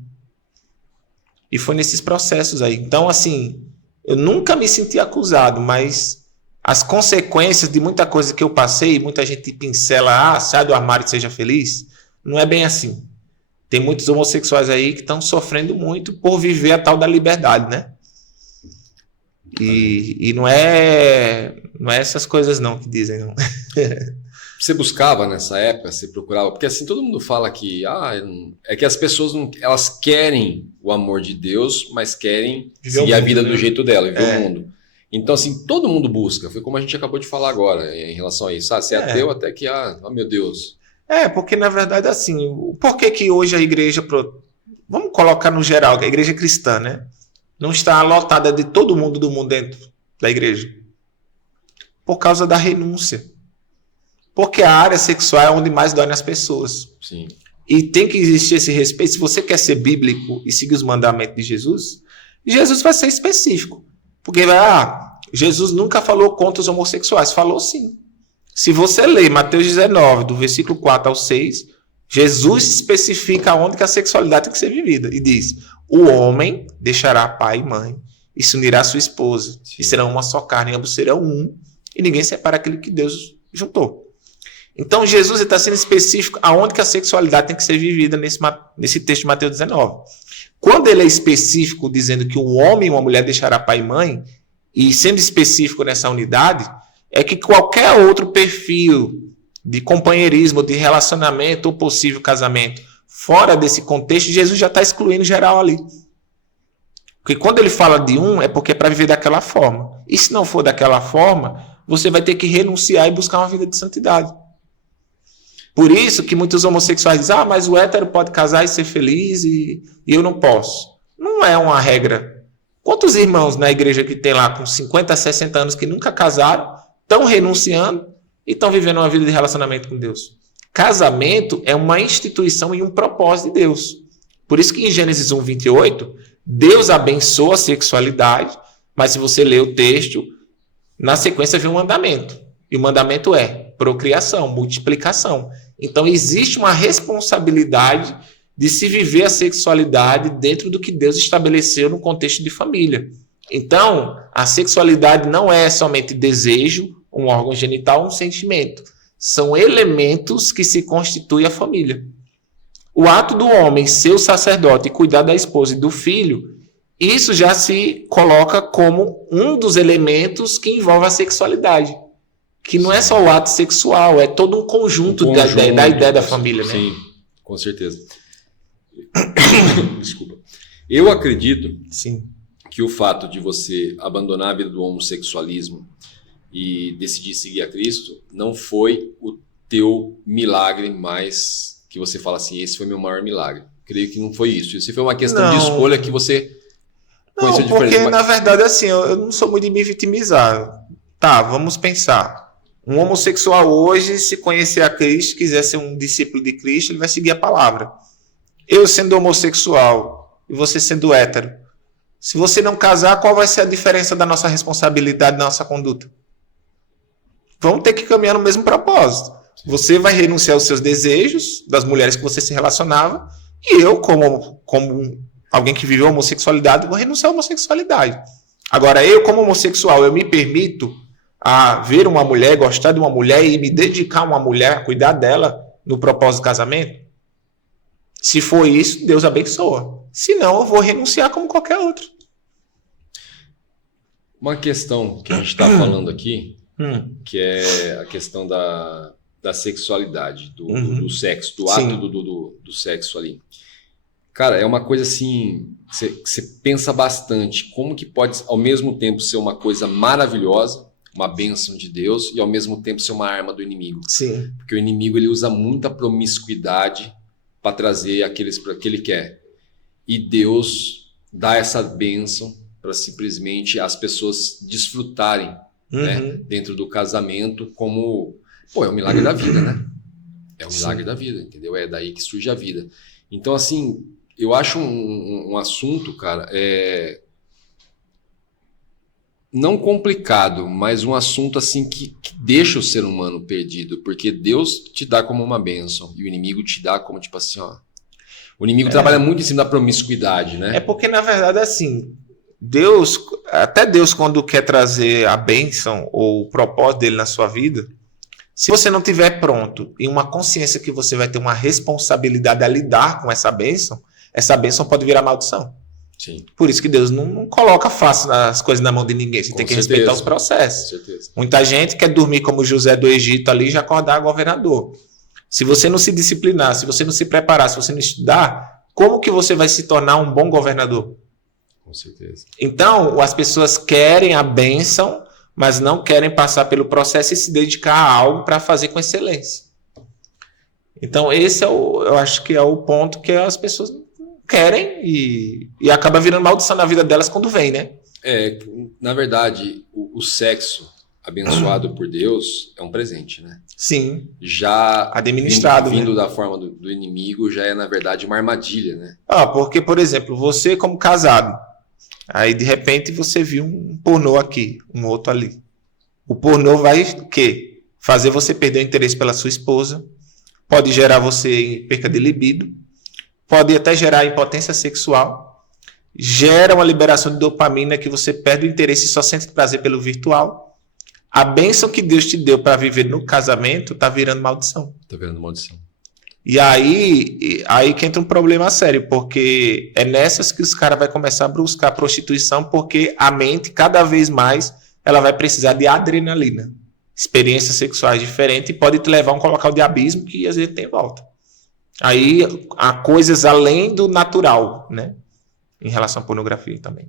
E foi nesses processos aí. Então, assim, eu nunca me senti acusado, mas as consequências de muita coisa que eu passei, muita gente pincela, sai do armário e seja feliz, não é bem assim. Tem muitos homossexuais aí que estão sofrendo muito por viver a tal da liberdade, né? E não é essas coisas não que dizem, não. Você buscava nessa época, você procurava, porque assim todo mundo fala que é que as pessoas não, elas querem o amor de Deus, mas querem seguir a vida do jeito dela, viver o mundo. Então assim, todo mundo busca, foi como a gente acabou de falar agora em relação a isso, você é ateu até que, meu Deus. Porque na verdade assim, por que hoje a igreja, vamos colocar no geral, que a igreja cristã, né? Não está lotada de todo mundo do mundo dentro da igreja. Por causa da renúncia. Porque a área sexual é onde mais dói nas pessoas. Sim. E tem que existir esse respeito. Se você quer ser bíblico e seguir os mandamentos de Jesus, Jesus vai ser específico. Porque Jesus nunca falou contra os homossexuais. Falou sim. Se você ler Mateus 19, do versículo 4 ao 6, Jesus especifica onde que a sexualidade tem que ser vivida. E diz, o homem deixará pai e mãe e se unirá à sua esposa. Sim. E serão uma só carne, e ambos serão um. E ninguém separa aquilo que Deus juntou. Então, Jesus está sendo específico aonde que a sexualidade tem que ser vivida nesse texto de Mateus 19. Quando ele é específico, dizendo que um homem e uma mulher deixará pai e mãe, e sendo específico nessa unidade, é que qualquer outro perfil de companheirismo, de relacionamento ou possível casamento fora desse contexto, Jesus já está excluindo geral ali. Porque quando ele fala de é porque é para viver daquela forma. E se não for daquela forma, você vai ter que renunciar e buscar uma vida de santidade. Por isso que muitos homossexuais dizem, mas o hétero pode casar e ser feliz e eu não posso. Não é uma regra. Quantos irmãos na igreja que tem lá com 50, 60 anos que nunca casaram, estão renunciando e estão vivendo uma vida de relacionamento com Deus? Casamento é uma instituição e um propósito de Deus. Por isso que em Gênesis 1, 28, Deus abençoa a sexualidade, mas se você ler o texto, na sequência vem um mandamento. E o mandamento é procriação, multiplicação. Então existe uma responsabilidade de se viver a sexualidade dentro do que Deus estabeleceu no contexto de família. Então, a sexualidade não é somente desejo, um órgão genital, um sentimento. São elementos que se constituem a família. O ato do homem ser o sacerdote e cuidar da esposa e do filho, isso já se coloca como um dos elementos que envolve a sexualidade. Que não é só o ato sexual, é todo um conjunto da ideia da família, né? Sim, com certeza. Desculpa. Eu acredito que o fato de você abandonar a vida do homossexualismo e decidir seguir a Cristo não foi o teu milagre mais que você fala assim, esse foi meu maior milagre. Creio que não foi isso. Isso foi uma questão de escolha que você conheceu diferente. Porque na verdade assim, eu não sou muito de me vitimizar. Tá, vamos pensar. Um homossexual hoje, se conhecer a Cristo, quiser ser um discípulo de Cristo, ele vai seguir a palavra. Eu sendo homossexual e você sendo hétero, se você não casar, qual vai ser a diferença da nossa responsabilidade, da nossa conduta? Vamos ter que caminhar no mesmo propósito. Você vai renunciar aos seus desejos, das mulheres que você se relacionava, e eu, como alguém que viveu a homossexualidade, vou renunciar à homossexualidade. Agora, eu, como homossexual, eu me permito a ver uma mulher, gostar de uma mulher e me dedicar a uma mulher, cuidar dela no propósito do casamento? Se for isso, Deus abençoa. Se não, eu vou renunciar como qualquer outro. Uma questão que a gente está falando aqui, que é a questão da sexualidade, do sexo, do ato do sexo ali. Cara, é uma coisa assim, que você pensa bastante, como que pode ao mesmo tempo ser uma coisa maravilhosa, uma bênção de Deus, e ao mesmo tempo ser uma arma do inimigo. Sim. Porque o inimigo ele usa muita promiscuidade para trazer aqueles para que ele quer. E Deus dá essa bênção para simplesmente as pessoas desfrutarem, né, dentro do casamento, como, é o milagre da vida, né? É o milagre da vida, entendeu? É daí que surge a vida. Então, assim, eu acho um assunto, cara, não complicado, mas um assunto assim que deixa o ser humano perdido, porque Deus te dá como uma bênção e o inimigo te dá como, tipo assim, ó. O inimigo trabalha muito em cima da promiscuidade, né? É porque, na verdade, assim, até Deus, quando quer trazer a bênção ou o propósito dele na sua vida, se você não tiver pronto e uma consciência que você vai ter uma responsabilidade a lidar com essa bênção pode virar maldição. Sim. Por isso que Deus não coloca fácil as coisas na mão de ninguém. Você tem que respeitar os processos. Com certeza. Muita gente quer dormir como José do Egito ali e já acordar governador. Se você não se disciplinar, se você não se preparar, se você não estudar, como que você vai se tornar um bom governador? Com certeza. Então, as pessoas querem a bênção, mas não querem passar pelo processo e se dedicar a algo para fazer com excelência. Então, esse eu acho que é o ponto que as pessoas querem e acaba virando maldição na vida delas quando vem, né? Na verdade, o sexo abençoado por Deus é um presente, né? Sim. Já administrado, vindo da forma do inimigo, já é, na verdade, uma armadilha, né? Porque, por exemplo, você como casado, aí de repente você viu um pornô aqui, um outro ali. O pornô vai o quê? Fazer você perder o interesse pela sua esposa, pode gerar você perca de libido, pode até gerar impotência sexual, gera uma liberação de dopamina que você perde o interesse e só sente prazer pelo virtual. A bênção que Deus te deu para viver no casamento está virando maldição. Está virando maldição. E aí que entra um problema sério, porque é nessas que os caras vão começar a buscar prostituição, porque a mente, cada vez mais, ela vai precisar de adrenalina. Experiências sexuais diferentes e pode te levar a um local de abismo que às vezes tem volta. Aí há coisas além do natural, né? Em relação à pornografia também.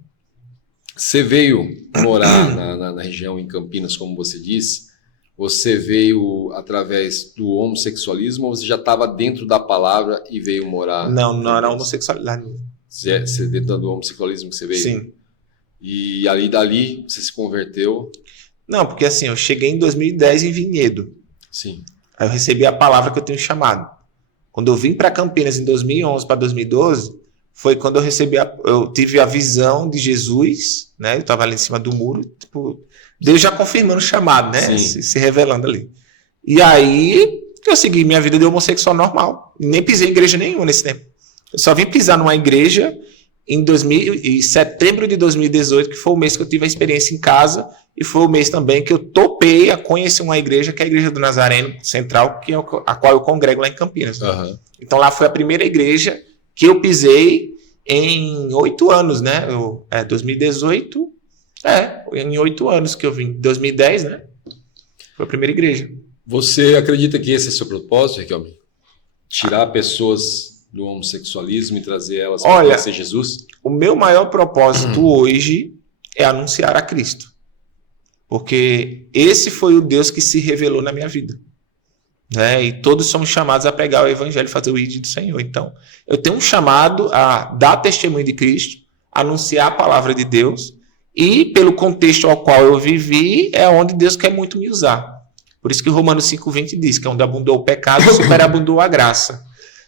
Você veio morar na região em Campinas, como você disse. Você veio através do homossexualismo ou você já estava dentro da palavra e veio morar? Não era homossexualidade. Você dentro do homossexualismo que você veio? Sim. E dali você se converteu? Não, porque assim, eu cheguei em 2010 em Vinhedo. Sim. Aí eu recebi a palavra que eu tenho chamado. Quando eu vim para Campinas em 2011 para 2012, foi quando eu tive a visão de Jesus, né? Eu estava ali em cima do muro, tipo, Deus já confirmando o chamado, né? Se revelando ali. E aí eu segui minha vida de homossexual normal. Nem pisei em igreja nenhuma nesse tempo. Eu só vim pisar numa igreja em setembro de 2018, que foi o mês que eu tive a experiência em casa, e foi o mês também que eu topei a conhecer uma igreja, que é a Igreja do Nazareno Central, que é a qual eu congrego lá em Campinas. Uhum. Então lá foi a primeira igreja que eu pisei em 8 anos, né? 2018, em 8 anos que eu vim. 2010, né? Foi a primeira igreja. Você acredita que esse é seu propósito, Riquelme? Tirar pessoas do homossexualismo e trazer elas para conhecer Jesus? O meu maior propósito hoje é anunciar a Cristo. Porque esse foi o Deus que se revelou na minha vida. Né? E todos somos chamados a pregar o evangelho, fazer o ID do Senhor. Então, eu tenho um chamado a dar testemunho de Cristo, anunciar a palavra de Deus, e pelo contexto ao qual eu vivi, é onde Deus quer muito me usar. Por isso que Romanos 5,20 diz que onde abundou o pecado, superabundou a graça.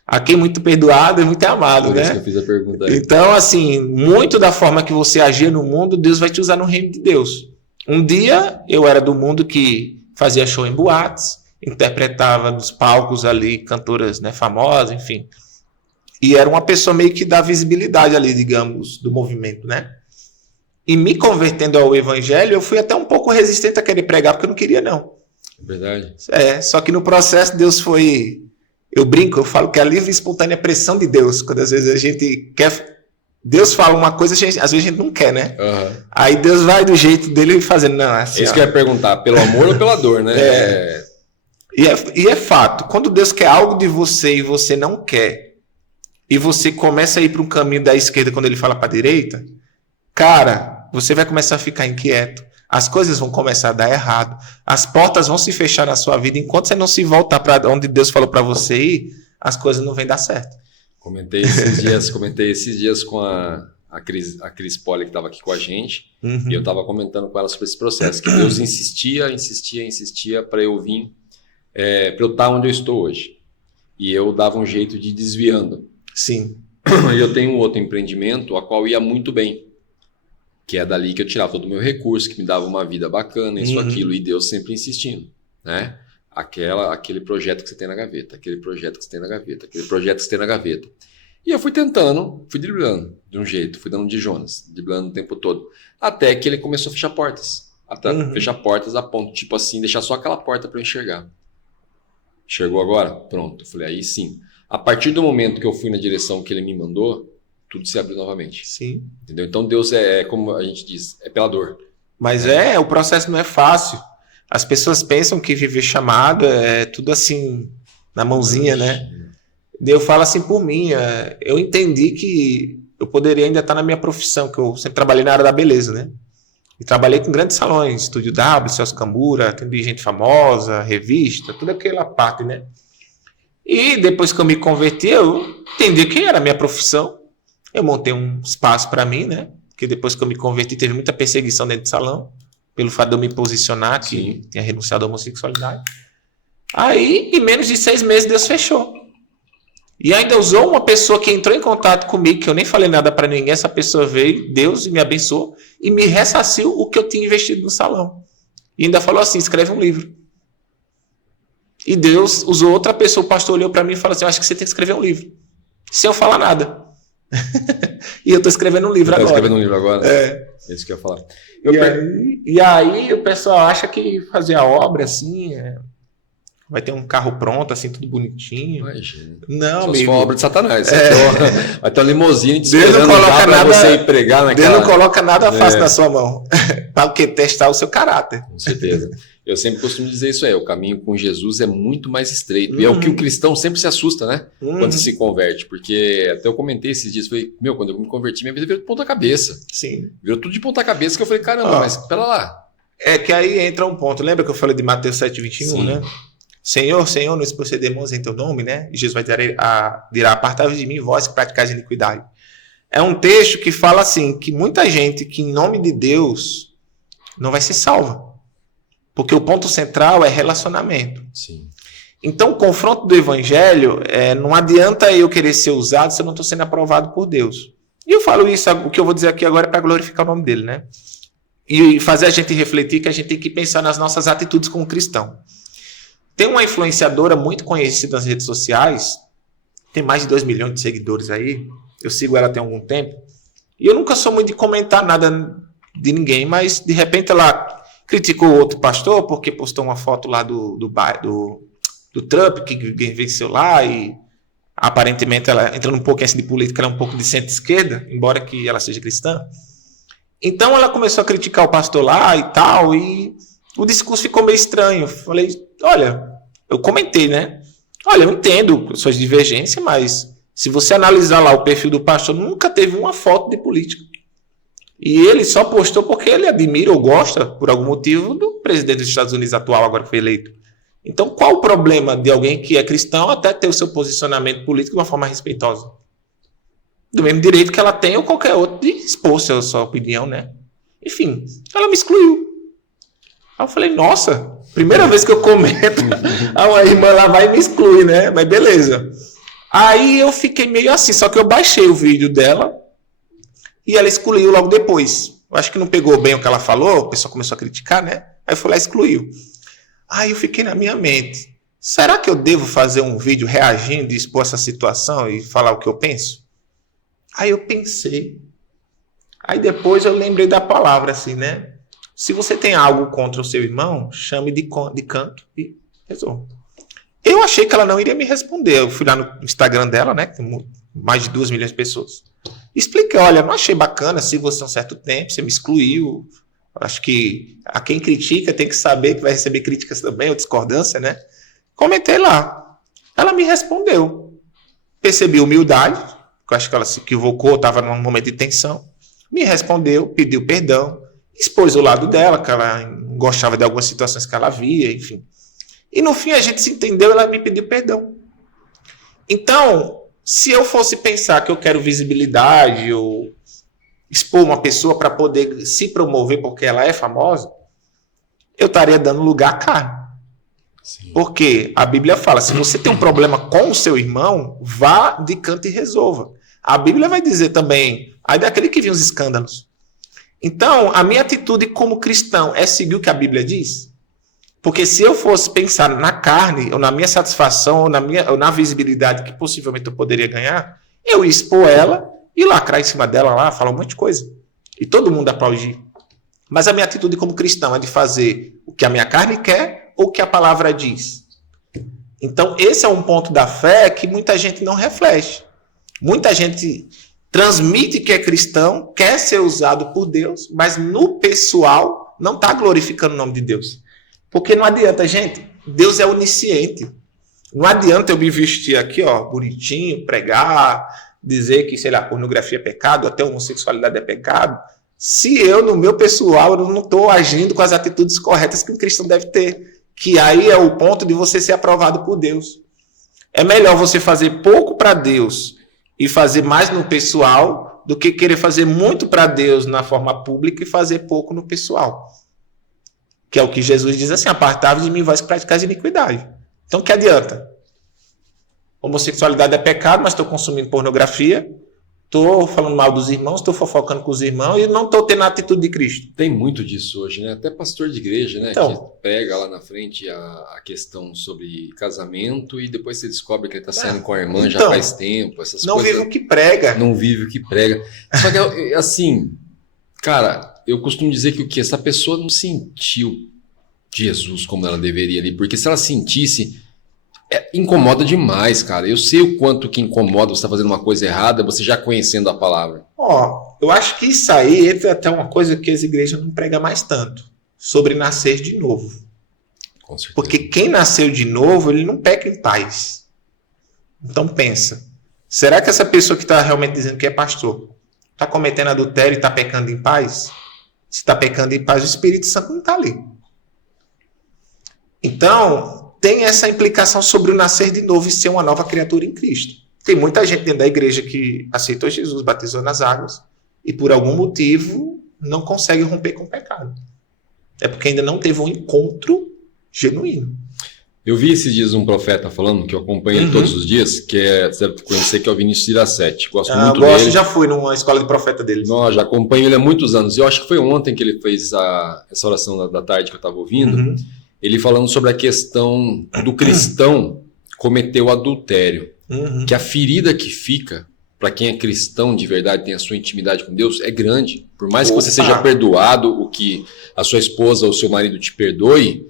A quem muito perdoado é muito amado, né? Por isso que eu fiz a pergunta aí. Então, assim, muito da forma que você agia no mundo, Deus vai te usar no reino de Deus. Um dia, eu era do mundo que fazia show em boates, interpretava nos palcos ali cantoras, né, famosas, enfim. E era uma pessoa meio que dá visibilidade ali, digamos, do movimento, né? E me convertendo ao evangelho, eu fui até um pouco resistente a querer pregar, porque eu não queria, não. Verdade. Só que no processo Deus foi... Eu brinco, eu falo que é a livre e espontânea pressão de Deus. Quando às vezes a gente quer... Deus fala uma coisa, às vezes a gente não quer, né? Uhum. Aí Deus vai do jeito dele fazendo... Não, assim, isso que eu ia perguntar, pelo amor ou pela dor, né? E é fato, quando Deus quer algo de você e você não quer, e você começa a ir para um caminho da esquerda quando ele fala para a direita, cara, você vai começar a ficar inquieto. As coisas vão começar a dar errado. As portas vão se fechar na sua vida. Enquanto você não se voltar para onde Deus falou para você ir, as coisas não vão dar certo. Comentei esses dias com a Cris Poli, que estava aqui com a gente, e eu estava comentando com ela sobre esse processo, que Deus insistia para eu vir, para eu estar onde eu estou hoje. E eu dava um jeito de ir desviando. Sim. E eu tenho um outro empreendimento, a qual ia muito bem. Que é dali que eu tirava todo o meu recurso, que me dava uma vida bacana, isso, aquilo, e Deus sempre insistindo, né? Aquele projeto que você tem na gaveta, aquele projeto que você tem na gaveta, aquele projeto que você tem na gaveta. E eu fui driblando de um jeito, fui dando de Jonas, driblando o tempo todo, até que ele começou a fechar portas. Fechar portas a ponto, tipo assim, deixar só aquela porta para eu enxergar. Enxergou agora? Pronto. Eu falei, aí sim. A partir do momento que eu fui na direção que ele me mandou, tudo se abriu novamente. Sim. Entendeu? Então Deus como a gente diz, é pela dor. Mas o processo não é fácil. As pessoas pensam que viver chamado é tudo assim, na mãozinha, né? Eu falo assim por mim, eu entendi que eu poderia ainda estar na minha profissão, que eu sempre trabalhei na área da beleza, né? E trabalhei com grandes salões, Estúdio W, Celso Cambura, atendi gente famosa, revista, toda aquela parte, né? E depois que eu me converti, eu entendi que era a minha profissão. Eu montei um espaço para mim, né? Porque depois que eu me converti, teve muita perseguição dentro do salão, pelo fato de eu me posicionar, que tinha renunciado à homossexualidade. Aí, em menos de 6 meses, Deus fechou. E ainda usou uma pessoa que entrou em contato comigo, que eu nem falei nada para ninguém, essa pessoa veio, Deus me abençoou, e me ressarciu o que eu tinha investido no salão. E ainda falou assim, escreve um livro. E Deus usou outra pessoa, o pastor olhou para mim e falou assim, eu acho que você tem que escrever um livro. Sem eu falar nada. E eu estou escrevendo um livro agora. Escrevendo um livro agora? É isso que eu ia falar. E aí o pessoal acha que fazer a obra assim, vai ter um carro pronto, assim, tudo bonitinho. Imagina. Não, só amigo. se for obra de Satanás. Vai ter uma limusine te Deus esperando não coloca para você ir pregar naquela... Deus não coloca nada fácil na sua mão. Para o quê? Testar o seu caráter. Com certeza. Eu sempre costumo dizer isso aí, o caminho com Jesus é muito mais estreito. E é o que o cristão sempre se assusta, né? Quando se converte. Porque até eu comentei esses dias, falei, quando eu me converti, minha vida virou de ponta cabeça. Sim. Virou tudo de ponta cabeça, que eu falei, caramba, mas pera lá. É que aí entra um ponto. Lembra que eu falei de Mateus 7,21, né? Senhor, Senhor, nos procedemos em teu nome, né? E Jesus vai dirá, apartai-vos de mim, vós que praticais iniquidade. É um texto que fala assim, que muita gente que em nome de Deus não vai ser salva. Porque o ponto central é relacionamento. Sim. Então, o confronto do evangelho, não adianta eu querer ser usado se eu não estou sendo aprovado por Deus. E eu falo isso, o que eu vou dizer aqui agora é para glorificar o nome dele, né? E fazer a gente refletir que a gente tem que pensar nas nossas atitudes como cristão. Tem uma influenciadora muito conhecida nas redes sociais, tem mais de 2 milhões de seguidores aí, eu sigo ela tem algum tempo, e eu nunca sou muito de comentar nada de ninguém, mas de repente ela criticou outro pastor porque postou uma foto lá do Trump, que venceu lá, e aparentemente ela, entrando um pouco assim de política, ela é um pouco de centro-esquerda, embora que ela seja cristã. Então ela começou a criticar o pastor lá e tal, e o discurso ficou meio estranho. Eu falei, olha, eu comentei, né? Olha, eu entendo suas divergências, mas se você analisar lá o perfil do pastor, nunca teve uma foto de política. E ele só postou porque ele admira ou gosta, por algum motivo, do presidente dos Estados Unidos atual, agora que foi eleito. Então, qual o problema de alguém que é cristão até ter o seu posicionamento político de uma forma respeitosa? Do mesmo direito que ela tem ou qualquer outro de expor a sua opinião, né? Enfim, ela me excluiu. Aí eu falei, nossa, primeira vez que eu comento, a irmã lá vai e me exclui, né? Mas beleza. Aí eu fiquei meio assim, só que eu baixei o vídeo dela e ela excluiu logo depois. Eu acho que não pegou bem o que ela falou, o pessoal começou a criticar, né? Aí foi lá e excluiu. Aí eu fiquei na minha mente, será que eu devo fazer um vídeo reagindo e expor essa situação e falar o que eu penso? Aí eu pensei. Aí depois eu lembrei da palavra assim, né? Se você tem algo contra o seu irmão, chame de canto e resolva. Eu achei que ela não iria me responder. Eu fui lá no Instagram dela, né? Tem mais de 2 milhões de pessoas. Expliquei, olha, não achei bacana se você um certo tempo, você me excluiu. Acho que a quem critica tem que saber que vai receber críticas também, ou discordância, né? Comentei lá. Ela me respondeu. Percebi humildade, que eu acho que ela se equivocou, estava num momento de tensão. Me respondeu, pediu perdão, expôs o lado dela, que ela gostava de algumas situações que ela via, enfim. E no fim a gente se entendeu, ela me pediu perdão. Então, se eu fosse pensar que eu quero visibilidade ou expor uma pessoa para poder se promover porque ela é famosa, eu estaria dando lugar à carne. Sim. Porque a Bíblia fala, se você tem um problema com o seu irmão, vá de canto e resolva. A Bíblia vai dizer também, aí daquele que viu os escândalos. Então, a minha atitude como cristão é seguir o que a Bíblia diz? Porque se eu fosse pensar na carne, ou na minha satisfação, ou na visibilidade que possivelmente eu poderia ganhar, eu ia expor ela e lacrar em cima dela lá, falar um monte de coisa. E todo mundo aplaudir. Mas a minha atitude como cristão é de fazer o que a minha carne quer ou o que a palavra diz. Então, esse é um ponto da fé que muita gente não reflete. Muita gente transmite que é cristão, quer ser usado por Deus, mas no pessoal não está glorificando o nome de Deus. Porque não adianta, gente, Deus é onisciente. Não adianta eu me vestir aqui, ó, bonitinho, pregar, dizer que, sei lá, pornografia é pecado, até homossexualidade é pecado, se eu, no meu pessoal, eu não estou agindo com as atitudes corretas que um cristão deve ter. Que aí é o ponto de você ser aprovado por Deus. É melhor você fazer pouco para Deus e fazer mais no pessoal do que querer fazer muito para Deus na forma pública e fazer pouco no pessoal. Que é o que Jesus diz assim, apartai-vos de mim, vós que praticais iniquidade. Então, o que adianta? Homossexualidade é pecado, mas estou consumindo pornografia, estou falando mal dos irmãos, estou fofocando com os irmãos e não estou tendo a atitude de Cristo. Tem muito disso hoje, né? Até pastor de igreja, né? Então, que pega lá na frente a questão sobre casamento e depois você descobre que ele está saindo com a irmã já faz tempo. Essas não coisas, vive o que prega. Não vive o que prega. Só que, assim, cara, eu costumo dizer que essa pessoa não sentiu Jesus como ela deveria ali, porque se ela sentisse... incomoda demais, cara. Eu sei o quanto que incomoda você estar fazendo uma coisa errada, você já conhecendo a palavra. Eu acho que isso aí entra até uma coisa que as igrejas não pregam mais tanto, sobre nascer de novo. Com certeza. Porque quem nasceu de novo, ele não peca em paz. Então pensa, será que essa pessoa que está realmente dizendo que é pastor, está cometendo adultério e está pecando em paz? Se está pecando em paz, o Espírito Santo não está ali. Então... tem essa implicação sobre o nascer de novo e ser uma nova criatura em Cristo. Tem muita gente dentro da igreja que aceitou Jesus, batizou nas águas e por algum motivo não consegue romper com o pecado. É porque ainda não teve um encontro genuíno. Eu vi esses dias um profeta falando, que eu acompanho ele todos os dias, você deve conhecer, que é o Vinícius Girassetti. Gosto muito dele. Já fui numa escola de profeta dele. Não, já acompanho ele há muitos anos. Eu acho que foi ontem que ele fez essa oração da tarde que eu estava ouvindo. Ele falando sobre a questão do cristão cometer o adultério. Que a ferida que fica, para quem é cristão de verdade, tem a sua intimidade com Deus, é grande. Por mais que você seja perdoado, o que a sua esposa ou seu marido te perdoe,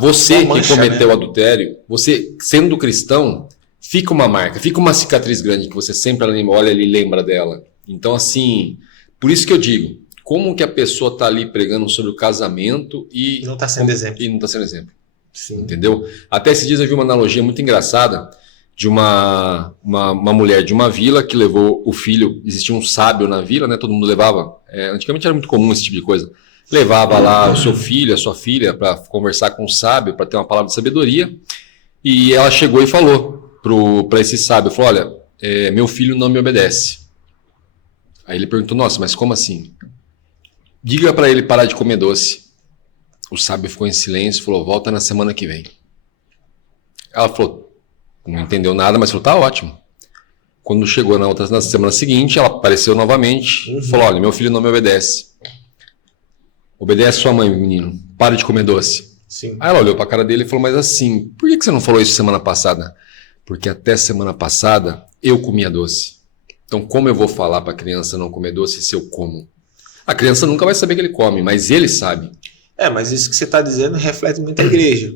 você que cometeu o adultério, você sendo cristão, fica uma marca, fica uma cicatriz grande que você sempre olha e lembra dela. Então, assim, por isso que eu digo, como que a pessoa está ali pregando sobre o casamento e não está sendo exemplo. E não está sendo exemplo. Sim. Entendeu? Até esses dias eu vi uma analogia muito engraçada de uma mulher de uma vila que levou o filho. Existia um sábio na vila, né? Todo mundo levava. Antigamente era muito comum esse tipo de coisa. Levava lá o seu filho, a sua filha, para conversar com o sábio, para ter uma palavra de sabedoria. E ela chegou e falou para esse sábio, falou, olha, meu filho não me obedece. Aí ele perguntou, nossa, mas como assim? Diga para ele parar de comer doce. O sábio ficou em silêncio e falou, volta na semana que vem. Ela falou, não entendeu nada, mas falou, tá ótimo. Quando chegou na semana seguinte, ela apareceu novamente e falou, olha, meu filho não me obedece. Obedece sua mãe, menino. Para de comer doce. Sim. Aí ela olhou pra cara dele e falou, mas assim, por que você não falou isso semana passada? Porque até semana passada eu comia doce. Então como eu vou falar pra criança não comer doce se eu como? A criança nunca vai saber que ele come, mas ele sabe. Mas isso que você está dizendo reflete muito a igreja.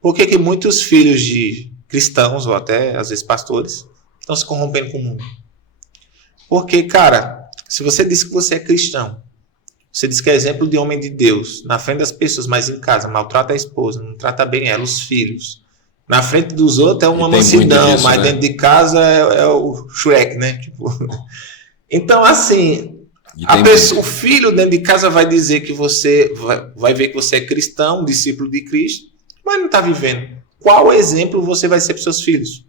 Por que muitos filhos de cristãos, ou até às vezes pastores, estão se corrompendo com o mundo? Porque, cara, se você diz que você é cristão, você diz que é exemplo de homem de Deus, na frente das pessoas, mas em casa maltrata a esposa, não trata bem ela, os filhos. Na frente dos outros é uma mansidão, disso, mas né? Dentro de casa é o Shrek, né? Tipo... Então, assim... o filho dentro de casa vai dizer que você vai ver que você é cristão, discípulo de Cristo, mas não está vivendo. Qual exemplo você vai ser para os seus filhos?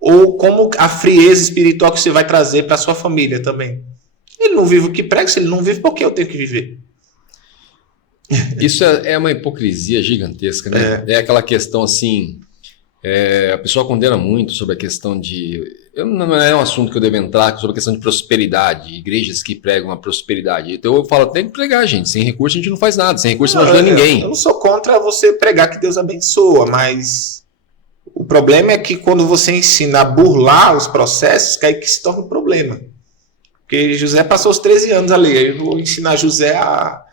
Ou como a frieza espiritual que você vai trazer para a sua família também? Ele não vive o que prega, se ele não vive, por que eu tenho que viver? Isso é uma hipocrisia gigantesca, né? É aquela questão assim, a pessoa condena muito sobre a questão de... Não é um assunto que eu devo entrar sobre a questão de prosperidade, igrejas que pregam a prosperidade. Então eu falo, tem que pregar, gente. Sem recurso a gente não faz nada, sem recurso não ajuda ninguém. Eu não sou contra você pregar que Deus abençoa, mas o problema é que quando você ensina a burlar os processos, que aí que se torna um problema. Porque José passou os 13 anos ali, eu vou ensinar José a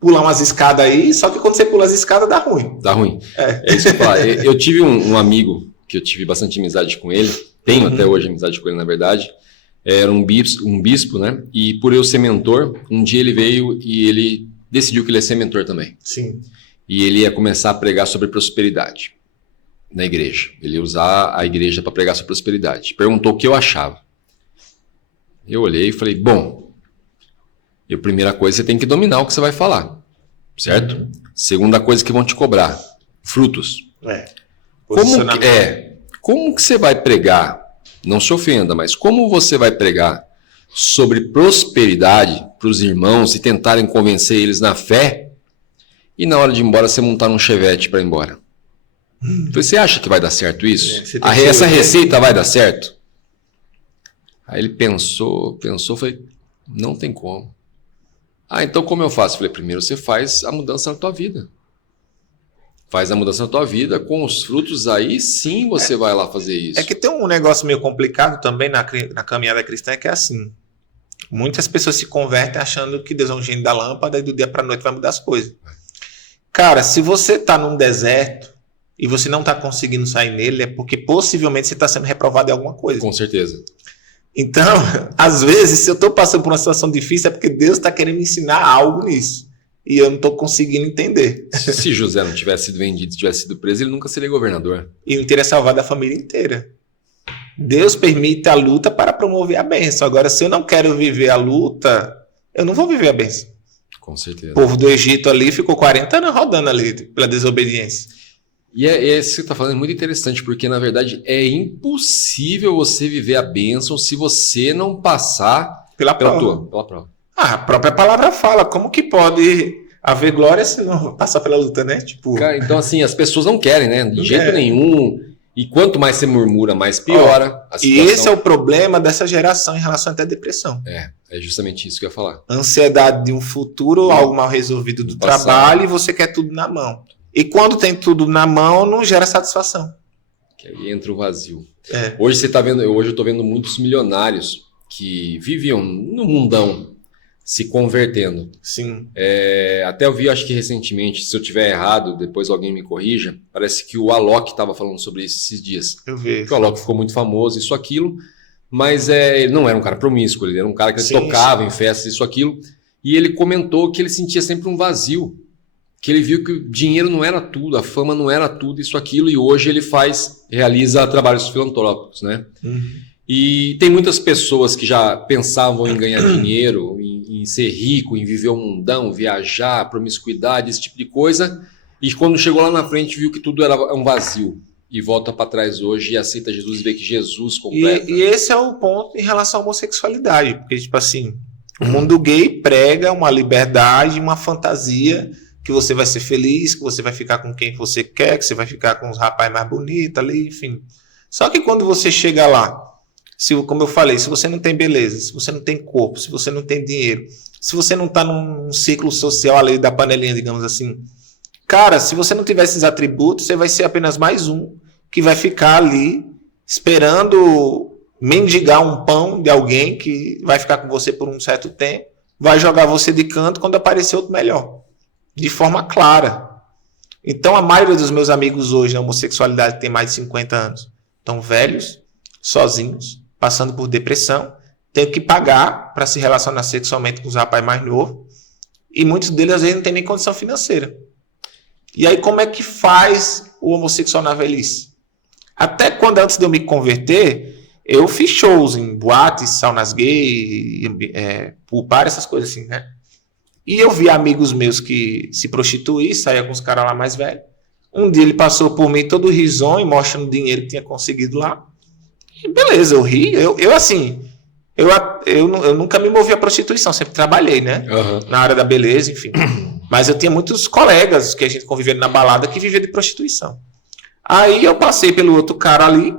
pular umas escadas aí, só que quando você pula as escadas dá ruim. Dá ruim. É isso que eu falar. Eu tive um amigo, que eu tive bastante amizade com ele, tenho até hoje amizade com ele, na verdade, era um bispo, né? E por eu ser mentor, um dia ele veio e ele decidiu que ele ia ser mentor também. Sim. E ele ia começar a pregar sobre prosperidade na igreja. Ele ia usar a igreja para pregar sobre prosperidade. Perguntou o que eu achava. Eu olhei e falei, bom, a primeira coisa, você tem que dominar o que você vai falar, certo? Segunda coisa que vão te cobrar, frutos. Como que você vai pregar, não se ofenda, mas como você vai pregar sobre prosperidade para os irmãos e tentarem convencer eles na fé e na hora de ir embora você montar num chevette para ir embora? Você acha que vai dar certo isso? Essa receita vai dar certo? Aí ele pensou, falei, não tem como. Então como eu faço? Falei, primeiro você faz a mudança na tua vida. Faz a mudança na tua vida, com os frutos aí sim você vai lá fazer isso. É que tem um negócio meio complicado também na caminhada cristã, que é assim, muitas pessoas se convertem achando que Deus é um gênio da lâmpada e do dia para a noite vai mudar as coisas. Cara, se você está num deserto e você não está conseguindo sair nele, é porque possivelmente você está sendo reprovado em alguma coisa. Com certeza. Então, às vezes, se eu estou passando por uma situação difícil, é porque Deus está querendo me ensinar algo nisso. E eu não estou conseguindo entender. Se José não tivesse sido vendido, tivesse sido preso, ele nunca seria governador. E não teria salvado a família inteira. Deus permite a luta para promover a bênção. Agora, se eu não quero viver a luta, eu não vou viver a bênção. Com certeza. O povo do Egito ali ficou 40 anos rodando ali pela desobediência. E isso que você está falando é muito interessante, porque na verdade é impossível você viver a bênção se você não passar pela prova. A própria palavra fala, como que pode haver glória se não passar pela luta, né? Tipo... Cara, então assim, as pessoas não querem, né? De jeito nenhum. E quanto mais você murmura, mais piora a situação. E esse é o problema dessa geração em relação até à depressão. É justamente isso que eu ia falar. Ansiedade de um futuro, algo mal resolvido do trabalho, e você quer tudo na mão. E quando tem tudo na mão, não gera satisfação. Que aí entra o vazio. Hoje você tá vendo, hoje eu tô vendo muitos milionários que viviam no mundão se convertendo. Sim. Até eu vi, acho que recentemente, se eu tiver errado, depois alguém me corrija, parece que o Alok estava falando sobre isso esses dias. Eu vi. Que o Alok ficou muito famoso, isso, aquilo, mas ele não era um cara promíscuo, ele era um cara que tocava em festas, isso, aquilo, e ele comentou que ele sentia sempre um vazio. Que ele viu que o dinheiro não era tudo, a fama não era tudo, isso, aquilo, e hoje ele realiza trabalhos filantrópicos, né? E tem muitas pessoas que já pensavam em ganhar dinheiro, em ser rico, em viver um mundão, viajar, promiscuidade, esse tipo de coisa, e quando chegou lá na frente viu que tudo era um vazio, e volta para trás hoje e aceita Jesus e vê que Jesus completa. E esse é o ponto em relação à homossexualidade, porque tipo assim, o mundo gay prega uma liberdade, uma fantasia que você vai ser feliz, que você vai ficar com quem você quer, que você vai ficar com os rapazes mais bonitos ali, enfim. Só que quando você chega lá, como eu falei, se você não tem beleza, se você não tem corpo, se você não tem dinheiro, se você não está num ciclo social ali da panelinha, digamos assim, cara, se você não tiver esses atributos, você vai ser apenas mais um que vai ficar ali esperando mendigar um pão de alguém que vai ficar com você por um certo tempo, vai jogar você de canto quando aparecer outro melhor. De forma clara. Então, a maioria dos meus amigos hoje na homossexualidade tem mais de 50 anos. Estão velhos, sozinhos, passando por depressão, tendo que pagar para se relacionar sexualmente com os rapazes mais novos. E muitos deles, às vezes, não têm nem condição financeira. E aí, como é que faz o homossexual na velhice? Até quando, antes de eu me converter, eu fiz shows em boates, saunas gay, pool bar, essas coisas assim, né? E eu vi amigos meus que se prostituíam, saía com os caras lá mais velhos. Um dia ele passou por mim todo risonho, mostrando o dinheiro que tinha conseguido lá. E beleza, eu ri. Eu nunca me movi à prostituição, sempre trabalhei, né? Uhum. Na área da beleza, enfim. Mas eu tinha muitos colegas que a gente convivia na balada que viviam de prostituição. Aí eu passei pelo outro cara ali,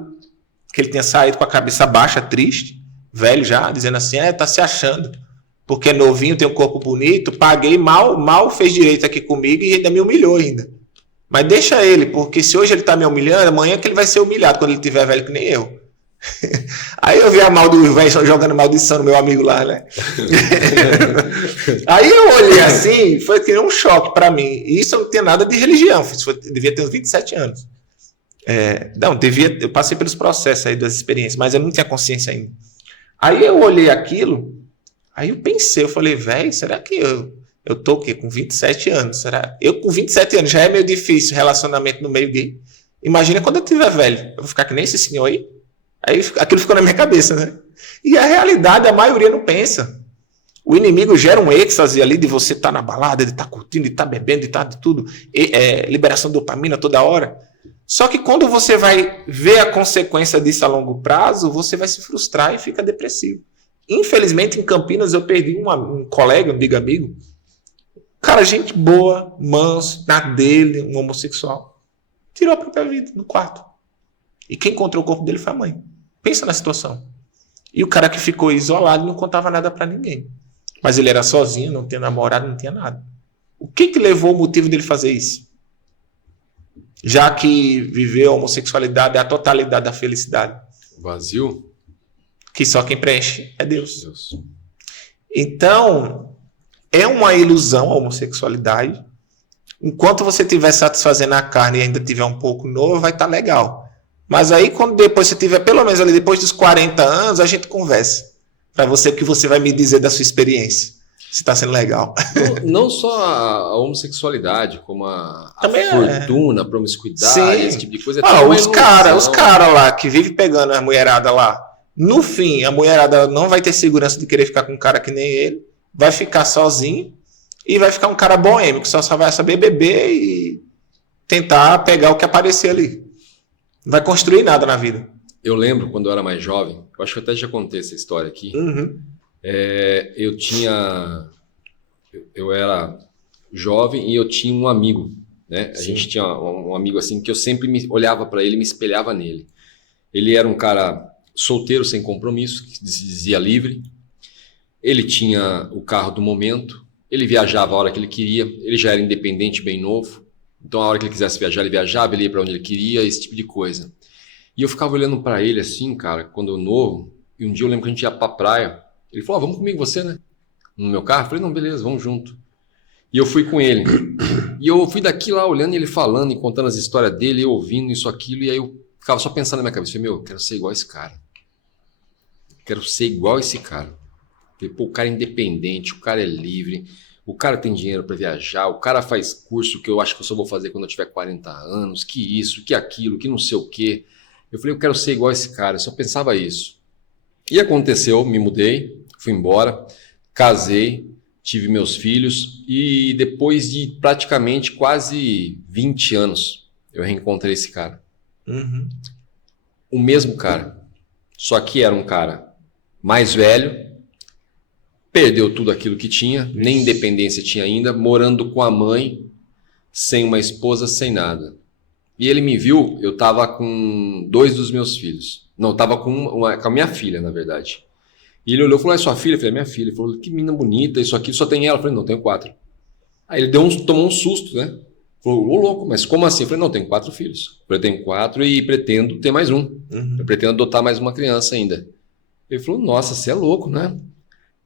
que ele tinha saído com a cabeça baixa, triste, velho já, dizendo assim, tá se achando. Porque é novinho, tem um corpo bonito, paguei, mal fez direito aqui comigo e ainda me humilhou ainda. Mas deixa ele, porque se hoje ele tá me humilhando, amanhã que ele vai ser humilhado quando ele tiver velho que nem eu. Aí eu vi a mal do velho jogando maldição no meu amigo lá, né? Aí eu olhei assim, foi que um choque pra mim. E isso não tinha nada de religião, devia ter uns 27 anos. Eu passei pelos processos aí das experiências, mas eu não tinha consciência ainda. Aí eu olhei aquilo, aí eu pensei, eu falei, velho, será que eu tô o quê? Com 27 anos, será? Eu com 27 anos já é meio difícil relacionamento no meio gay. Imagina quando eu tiver velho, eu vou ficar que nem esse senhor aí? Aí aquilo ficou na minha cabeça, né? E a realidade, a maioria não pensa. O inimigo gera um êxtase ali de você estar na balada, de estar curtindo, de estar bebendo, de estar de tudo. Liberação de dopamina toda hora. Só que quando você vai ver a consequência disso a longo prazo, você vai se frustrar e fica depressivo. Infelizmente, em Campinas, eu perdi um colega, um amigo. Cara, gente boa, manso, na dele, um homossexual. Tirou a própria vida no quarto. E quem encontrou o corpo dele foi a mãe. Pensa na situação. E o cara que ficou isolado não contava nada pra ninguém. Mas ele era sozinho, não tinha namorado, não tinha nada. O que levou o motivo dele fazer isso? Já que viver a homossexualidade é a totalidade da felicidade. Vazio? Que só quem preenche é Deus. Então, é uma ilusão a homossexualidade. Enquanto você estiver satisfazendo a carne e ainda tiver um pouco novo, vai estar legal. Mas aí, quando depois você tiver, pelo menos ali depois dos 40 anos, a gente conversa. Para você, o que você vai me dizer da sua experiência. Se está sendo legal. Não só a homossexualidade, como a fortuna, a promiscuidade, sim, esse tipo de coisa. Os caras lá que vivem pegando a mulherada lá, no fim, a mulherada não vai ter segurança de querer ficar com um cara que nem ele, vai ficar sozinho e vai ficar um cara boêmio, que só vai saber beber e tentar pegar o que aparecer ali. Não vai construir nada na vida. Eu lembro quando eu era mais jovem, eu acho que eu até já contei essa história aqui. Uhum. Eu era jovem e eu tinha um amigo, né? A Sim. gente tinha um amigo assim que eu sempre olhava para ele, me espelhava nele. Ele era um cara solteiro, sem compromisso, que se dizia livre. Ele tinha o carro do momento, ele viajava a hora que ele queria, ele já era independente, bem novo. Então a hora que ele quisesse viajar, ele viajava, ele ia para onde ele queria, esse tipo de coisa. E eu ficava olhando para ele assim, cara, quando eu novo, e um dia eu lembro que a gente ia pra praia. Ele falou, vamos comigo você, né? No meu carro. Eu falei, não, beleza, vamos junto. E eu fui com ele. E eu fui daqui lá olhando ele falando e contando as histórias dele, eu ouvindo isso, aquilo. E aí eu ficava só pensando na minha cabeça. Eu falei, eu quero ser igual esse cara. Quero ser igual esse cara. Falei, o cara é independente, o cara é livre, o cara tem dinheiro para viajar, o cara faz curso que eu acho que eu só vou fazer quando eu tiver 40 anos, que isso, que aquilo, que não sei o quê. Eu falei, eu quero ser igual esse cara. Eu só pensava isso. E aconteceu, me mudei. Fui embora, casei, tive meus filhos e depois de praticamente quase 20 anos eu reencontrei esse cara. Uhum. O mesmo cara, só que era um cara mais velho, perdeu tudo aquilo que tinha, nem independência tinha ainda, morando com a mãe sem uma esposa, sem nada. E ele me viu, eu tava com 2 dos meus filhos. Não, tava com a minha filha, na verdade. E ele olhou e falou, é sua filha? Eu falei, é minha filha. Ele falou, que menina bonita, isso aqui só tem ela. Eu falei, não, tenho 4. Aí ele tomou um susto, né? Falou, ô louco, mas como assim? Eu falei, não, tenho 4 filhos. Eu falei, tenho 4 e pretendo ter mais um. Eu pretendo adotar mais uma criança ainda. Ele falou, nossa, você é louco, né?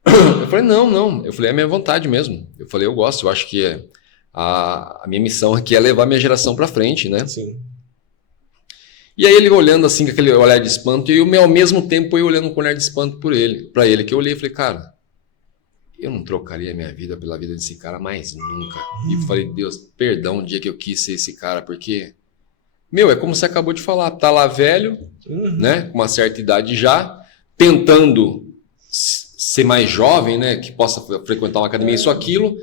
Eu falei, não. Eu falei, é minha vontade mesmo. Eu falei, eu gosto, eu acho que a minha missão aqui é levar minha geração pra frente, né? Sim. E aí ele olhando assim com aquele olhar de espanto, e eu, ao mesmo tempo eu olhando com olhar de espanto pra ele, que eu olhei e falei, cara, eu não trocaria minha vida pela vida desse cara mais nunca. E eu falei, Deus, perdão o dia que eu quis ser esse cara, porque, é como você acabou de falar, tá lá velho, né, com uma certa idade já, tentando ser mais jovem, né, que possa frequentar uma academia, isso, aquilo,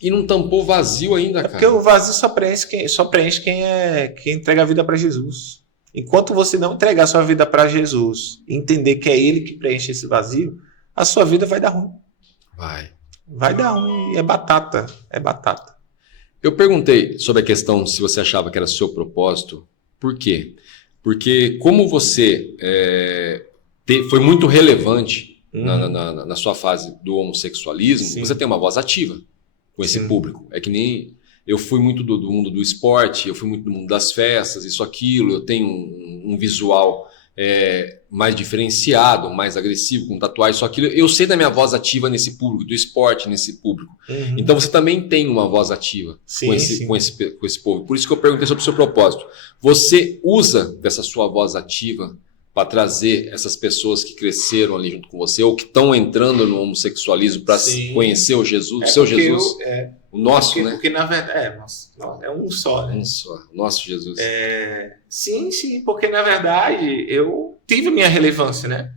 e não tampou vazio ainda, cara. Porque o vazio só preenche quem entrega a vida para Jesus. Enquanto você não entregar a sua vida para Jesus, entender que é Ele que preenche esse vazio, a sua vida vai dar ruim. Vai dar ruim, e é batata. Eu perguntei sobre a questão se você achava que era seu propósito. Por quê? Porque como você foi muito relevante na sua fase do homossexualismo, Sim. Você tem uma voz ativa com esse Sim. público. É que nem... Eu fui muito do mundo do esporte, eu fui muito do mundo das festas, isso, aquilo. Eu tenho um visual mais diferenciado, mais agressivo, com tatuagem, isso, aquilo. Eu sei da minha voz ativa nesse público, do esporte nesse público. Então você também tem uma voz ativa com esse povo. Por isso que eu perguntei sobre o seu propósito. Você usa dessa sua voz ativa para trazer essas pessoas que cresceram ali junto com você ou que estão entrando no homossexualismo para conhecer o Jesus, o seu Jesus? O nosso, né? Porque na verdade é um só, né? Um só, o nosso Jesus. Sim, porque na verdade eu tive minha relevância, né?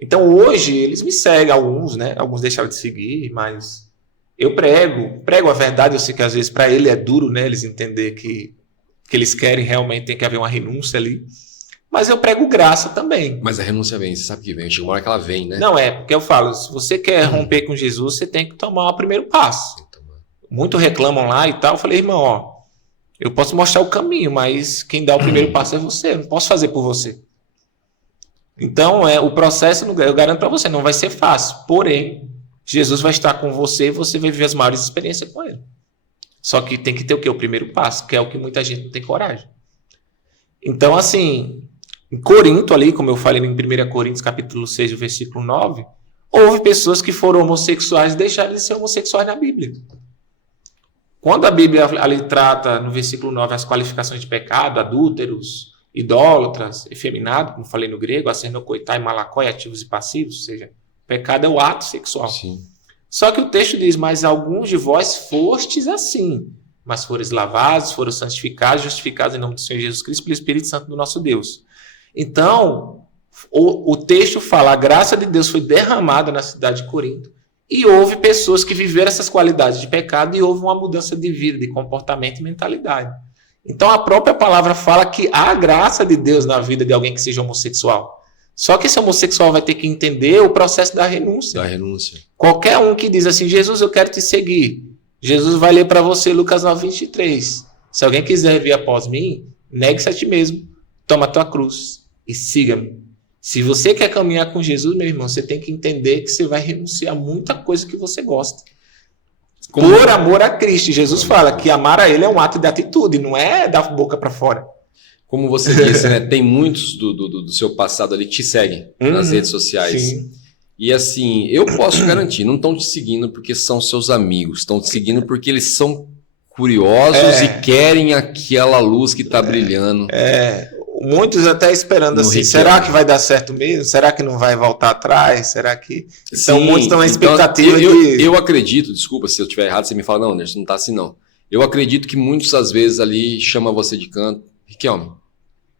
Então hoje eles me seguem, alguns, né? Alguns deixaram de seguir, mas eu prego a verdade. Eu sei que às vezes para ele é duro, né? Eles entender que eles querem realmente, tem que haver uma renúncia ali. Mas eu prego graça também. Mas a renúncia vem, você sabe que vem. Chega uma hora que ela vem, né? Não, porque eu falo, se você quer romper com Jesus, você tem que tomar o primeiro passo. Muitos reclamam lá e tal. Eu falei, irmão, eu posso mostrar o caminho, mas quem dá o primeiro passo é você. Eu não posso fazer por você. Então, o processo, eu garanto para você, não vai ser fácil. Porém, Jesus vai estar com você e você vai viver as maiores experiências com ele. Só que tem que ter o quê? O primeiro passo, que é o que muita gente não tem coragem. Então, assim... Em Corinto, ali, como eu falei em 1 Coríntios, capítulo 6, versículo 9, houve pessoas que foram homossexuais e deixaram de ser homossexuais na Bíblia. Quando a Bíblia ali trata, no versículo 9, as qualificações de pecado, adúlteros, idólatras, efeminados, como falei no grego, acenocoitai, malacói, ativos e passivos, ou seja, pecado é o ato sexual. Sim. Só que o texto diz, mas alguns de vós fostes assim, mas foram lavados, foram santificados, justificados em nome do Senhor Jesus Cristo pelo Espírito Santo do nosso Deus. Então, o texto fala, a graça de Deus foi derramada na cidade de Corinto e houve pessoas que viveram essas qualidades de pecado e houve uma mudança de vida, de comportamento e mentalidade. Então, a própria palavra fala que há graça de Deus na vida de alguém que seja homossexual. Só que esse homossexual vai ter que entender o processo da renúncia. Qualquer um que diz assim, Jesus, eu quero te seguir. Jesus vai ler para você Lucas 9:23. Se alguém quiser vir após mim, negue-se a ti mesmo, toma a tua cruz e siga-me. Se você quer caminhar com Jesus, meu irmão, você tem que entender que você vai renunciar a muita coisa que você gosta. Por amor a Cristo. Jesus fala que amar a Ele é um ato de atitude, não é da boca para fora. Como você disse, né, tem muitos do seu passado ali que te seguem nas redes sociais. Sim. E assim, eu posso garantir, não estão te seguindo porque são seus amigos, estão te seguindo porque eles são curiosos e querem aquela luz que está brilhando. Muitos até esperando assim, será que vai dar certo mesmo? Será que não vai voltar atrás? Será que... Então, muitos estão na expectativa de... Eu acredito, desculpa se eu estiver errado, você me fala, não, Anderson, não está assim não. Eu acredito que muitos, às vezes, ali chamam você de canto. Riquelme,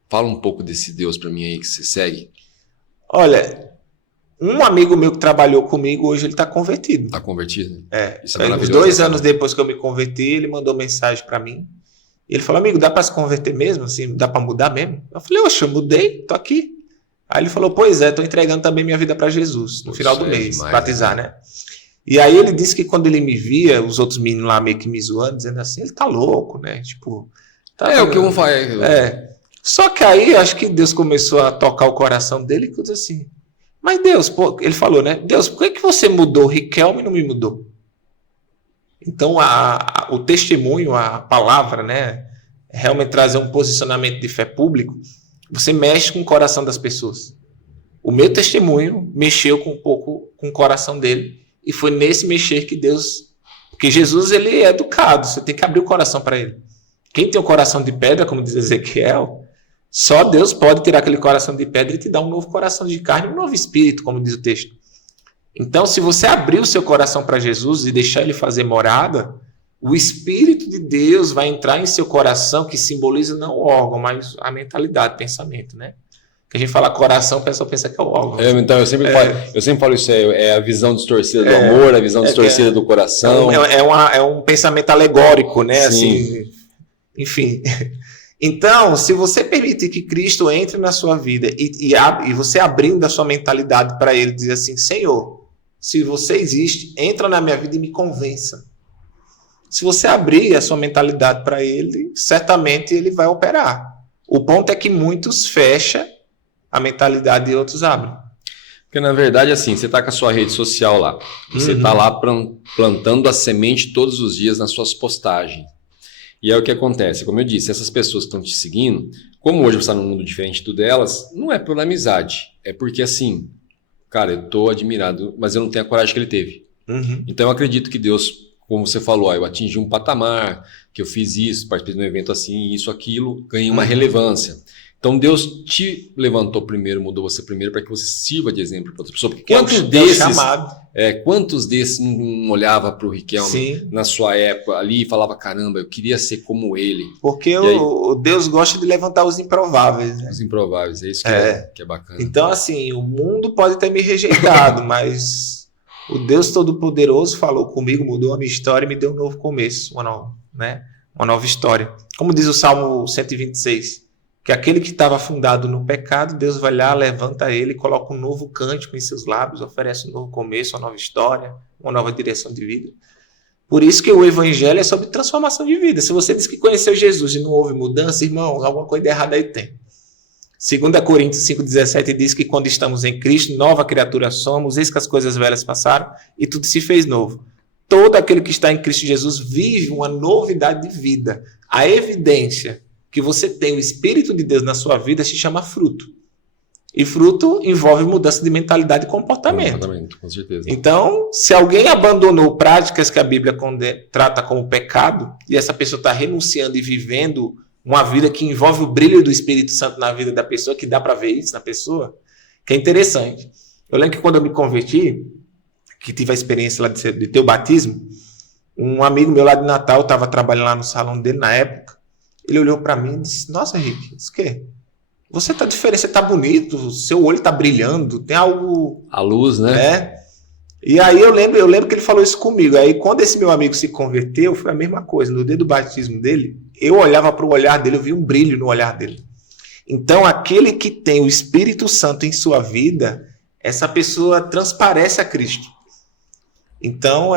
fala um pouco desse Deus para mim aí que você segue. Olha, um amigo meu que trabalhou comigo, hoje ele está convertido. Está convertido? Isso é maravilhoso. 2 anos depois que eu me converti, ele mandou mensagem para mim. Ele falou, amigo, dá para se converter mesmo? Assim, dá para mudar mesmo? Eu falei, oxe, eu mudei, tô aqui. Aí ele falou, pois é, tô entregando também minha vida para Jesus no final do mês, batizar, né? E aí ele disse que quando ele me via, os outros meninos lá meio que me zoando, dizendo assim, ele tá louco, né? Tipo... Tá, o que vão fazer. Só que aí acho que Deus começou a tocar o coração dele e disse assim, mas Deus, pô, ele falou, né? Deus, por que você mudou o Riquelme e não me mudou? Então o testemunho, a palavra, né? Realmente trazer um posicionamento de fé público, você mexe com o coração das pessoas. O meu testemunho mexeu um pouco com o coração dele e foi nesse mexer que Deus... Porque Jesus, ele é educado, você tem que abrir o coração para ele. Quem tem um coração de pedra, como diz Ezequiel, só Deus pode tirar aquele coração de pedra e te dar um novo coração de carne, um novo espírito, como diz o texto. Então, se você abrir o seu coração para Jesus e deixar ele fazer morada, o Espírito de Deus vai entrar em seu coração, que simboliza não o órgão, mas a mentalidade, o pensamento, né? Que a gente fala coração, o pessoal pensa que é o órgão. Então, eu sempre falo isso, é a visão distorcida do amor, a visão distorcida do coração. É um pensamento alegórico, né? Sim. Assim, enfim. Então, se você permitir que Cristo entre na sua vida e você abrindo a sua mentalidade para ele, dizer assim, Senhor, se você existe, entra na minha vida e me convença. Se você abrir a sua mentalidade para ele, certamente ele vai operar. O ponto é que muitos fecham a mentalidade e outros abrem. Porque, na verdade, assim, você está com a sua rede social lá. Você está lá plantando a semente todos os dias nas suas postagens. E aí o que acontece? Como eu disse, essas pessoas que estão te seguindo, como hoje você está num mundo diferente do delas, não é por amizade. É porque, assim, cara, eu estou admirado, mas eu não tenho a coragem que ele teve. Então eu acredito que Deus, como você falou, eu atingi um patamar, que eu fiz isso, participei de um evento assim, isso, aquilo, ganhei uma relevância. Então Deus te levantou primeiro, mudou você primeiro para que você sirva de exemplo para outra pessoa. Porque quantos desses não olhava para o Riquelme na sua época ali e falava, caramba, eu queria ser como ele. Porque o Deus gosta de levantar os improváveis. Né? Os improváveis, é isso que é bacana. Então assim, o mundo pode ter me rejeitado, mas o Deus Todo-Poderoso falou comigo, mudou a minha história e me deu um novo começo, uma nova história. Como diz o Salmo 126, que aquele que estava afundado no pecado, Deus vai lá, levanta ele, coloca um novo cântico em seus lábios, oferece um novo começo, uma nova história, uma nova direção de vida. Por isso que o evangelho é sobre transformação de vida. Se você diz que conheceu Jesus e não houve mudança, irmão, alguma coisa errada aí tem. 2 Coríntios 5,17 diz que quando estamos em Cristo, nova criatura somos, eis que as coisas velhas passaram e tudo se fez novo. Todo aquele que está em Cristo Jesus vive uma novidade de vida. A evidência que você tem o Espírito de Deus na sua vida se chama fruto. E fruto envolve mudança de mentalidade e comportamento. Com certeza. Então, se alguém abandonou práticas que a Bíblia trata como pecado, e essa pessoa está renunciando e vivendo uma vida que envolve o brilho do Espírito Santo na vida da pessoa, que dá para ver isso na pessoa, que é interessante. Eu lembro que quando eu me converti, que tive a experiência lá de ter o batismo, um amigo meu lá de Natal estava trabalhando lá no salão dele na época. Ele olhou para mim e disse, nossa, Henrique, isso o quê? Você tá diferente, você tá bonito, seu olho tá brilhando, tem algo... A luz, né? E aí eu lembro que ele falou isso comigo. Aí quando esse meu amigo se converteu, foi a mesma coisa. No dia do batismo dele, eu olhava para o olhar dele, eu vi um brilho no olhar dele. Então aquele que tem o Espírito Santo em sua vida, essa pessoa transparece a Cristo. Então,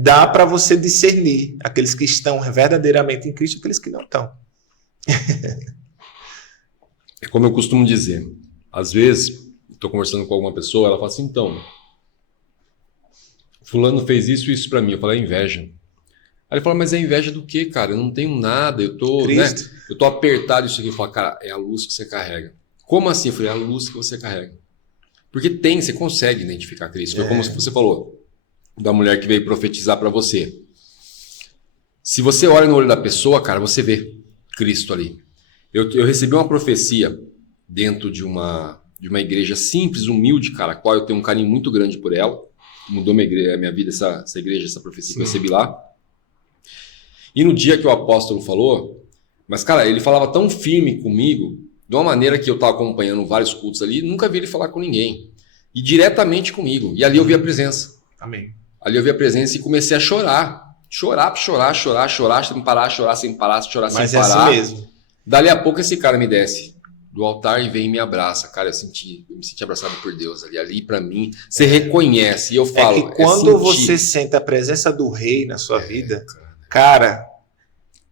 dá para você discernir aqueles que estão verdadeiramente em Cristo e aqueles que não estão. É como eu costumo dizer. Às vezes, estou conversando com alguma pessoa, ela fala assim, então, fulano fez isso e isso para mim. Eu falo, é inveja. Aí ele fala, mas é inveja do quê, cara? Eu não tenho nada, eu tô apertado isso aqui. Eu falo, cara, é a luz que você carrega. Como assim? Eu falei, é a luz que você carrega. Porque você consegue identificar Cristo. Foi como você falou. Da mulher que veio profetizar para você. Se você olha no olho da pessoa, cara, você vê Cristo ali. Eu recebi uma profecia dentro de uma igreja simples, humilde, cara, a qual eu tenho um carinho muito grande por ela. Mudou a minha vida, essa igreja, essa profecia que eu recebi lá. E no dia que o apóstolo falou, mas, cara, ele falava tão firme comigo, de uma maneira que eu estava acompanhando vários cultos ali, nunca vi ele falar com ninguém. E diretamente comigo. E ali eu vi a presença. Amém. Ali eu vi a presença e comecei a chorar. Chorar, sem parar, chorar sem parar. Mas é assim mesmo. Dali a pouco esse cara me desce do altar e vem e me abraça. Cara, eu me senti abraçado por Deus ali. Ali, pra mim, você reconhece. E eu falo... É que quando você sente a presença do rei na sua vida, cara,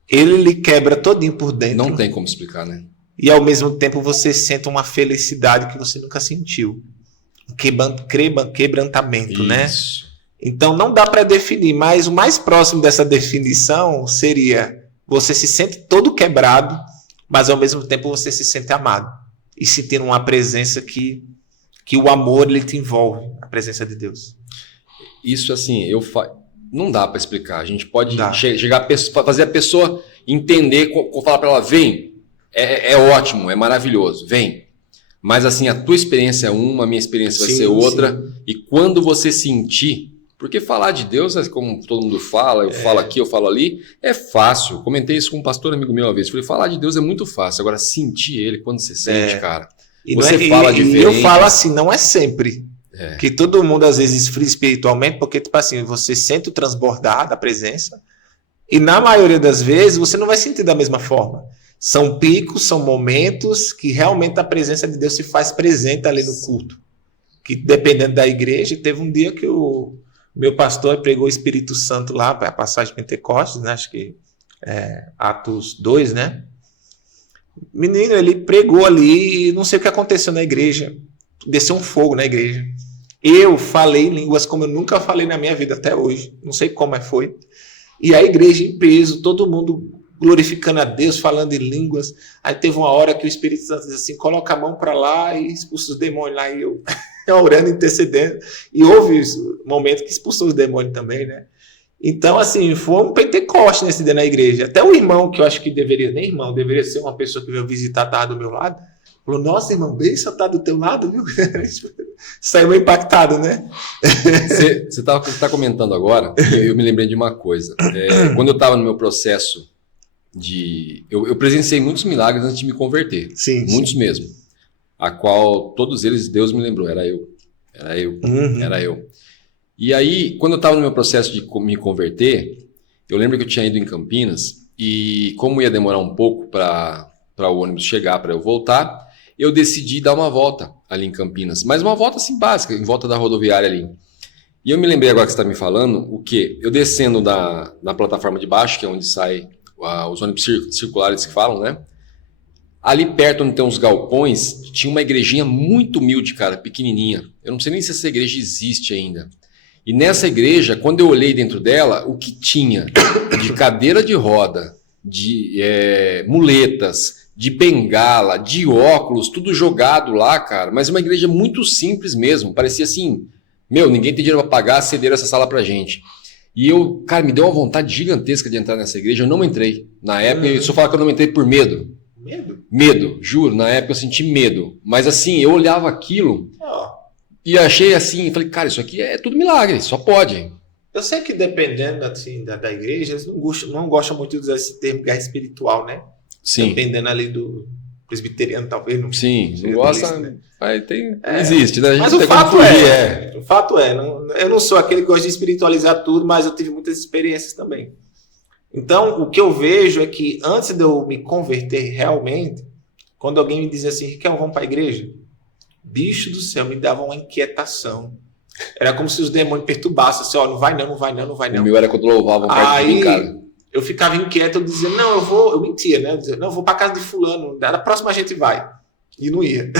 ele lhe quebra todinho por dentro. Não tem como explicar, né? E ao mesmo tempo você sente uma felicidade que você nunca sentiu. Quebrantamento, né? Então não dá para definir, mas o mais próximo dessa definição seria: você se sente todo quebrado, mas ao mesmo tempo você se sente amado. E sentindo uma presença que o amor ele te envolve, a presença de Deus. Isso assim, não dá para explicar. A gente pode chegar a fazer a pessoa entender, falar para ela, vem, é ótimo, é maravilhoso, vem. Mas assim, a tua experiência é uma, a minha experiência vai ser outra. Sim. E quando você sentir, porque falar de Deus, como todo mundo fala, eu falo aqui, eu falo ali, é fácil. Eu comentei isso com um pastor amigo meu uma vez. Falei, falar de Deus é muito fácil. Agora, sentir ele, quando você sente, cara, e você fala diferente. E eu falo assim, não é sempre. Que todo mundo às vezes esfria espiritualmente, porque tipo assim, você sente o transbordar da presença, e na maioria das vezes você não vai sentir da mesma forma. São picos, são momentos que realmente a presença de Deus se faz presente ali no culto. Que dependendo da igreja, teve um dia que o meu pastor pregou o Espírito Santo lá, para a passagem de Pentecostes, né? Acho que Atos 2, né? Menino, ele pregou ali e não sei o que aconteceu na igreja. Desceu um fogo na igreja. Eu falei línguas como eu nunca falei na minha vida até hoje. Não sei como foi. E a igreja em peso, todo mundo glorificando a Deus, falando em línguas. Aí teve uma hora que o Espírito Santo disse assim, coloca a mão para lá e expulsa os demônios lá. E eu orando, intercedendo. E houve um momento que expulsou os demônios também, né? Então, assim, foi um Pentecoste nesse dia na igreja. Até o irmão, que eu acho que deveria ser uma pessoa que veio visitar, estava do meu lado. Falou, nossa, irmão, bem só tá do teu lado, viu? Saiu impactado, né? Você tá comentando agora, eu me lembrei de uma coisa. Quando eu estava no meu processo eu presenciei muitos milagres antes de me converter. Sim, muitos mesmo. A qual todos eles Deus me lembrou. Era eu. E aí, quando eu estava no meu processo de me converter, eu lembro que eu tinha ido em Campinas e como ia demorar um pouco para o ônibus chegar, para eu voltar, eu decidi dar uma volta ali em Campinas. Mas uma volta assim básica, em volta da rodoviária ali. E eu me lembrei agora que você está me falando, o quê? Eu descendo na plataforma de baixo, que é onde sai os ônibus circulares que falam, né? Ali perto onde tem uns galpões, tinha uma igrejinha muito humilde, cara, pequenininha. Eu não sei nem se essa igreja existe ainda. E nessa igreja, quando eu olhei dentro dela, o que tinha de cadeira de roda, de muletas, de bengala, de óculos, tudo jogado lá, cara. Mas uma igreja muito simples mesmo. Parecia assim, ninguém tem dinheiro para pagar, cederam essa sala pra gente. E eu, cara, me deu uma vontade gigantesca de entrar nessa igreja. Eu não entrei. Na época, eu só falo que eu não entrei por medo. Medo, juro. Na época eu senti medo. Mas assim, eu olhava aquilo e achei assim, falei, cara, isso aqui é tudo milagre, só pode. Eu sei que dependendo assim, da igreja, eles não gostam muito de usar esse termo guerra espiritual, né? Sim. Dependendo ali do presbiteriano, talvez. Não, sim, não gosta. Né? Aí existe, né? Mas o fato é, eu não sou aquele que gosta de espiritualizar tudo, mas eu tive muitas experiências também. Então, o que eu vejo é que antes de eu me converter realmente, quando alguém me dizia assim, Riquel, vamos para a igreja? Bicho do céu, me dava uma inquietação. Era como se os demônios perturbassem, assim, não vai não. O meu era quando louvavam perto de mim, cara. Eu ficava inquieto, eu dizia, eu mentia, né? Eu dizia, eu vou para casa de fulano, da próxima a gente vai. E não ia.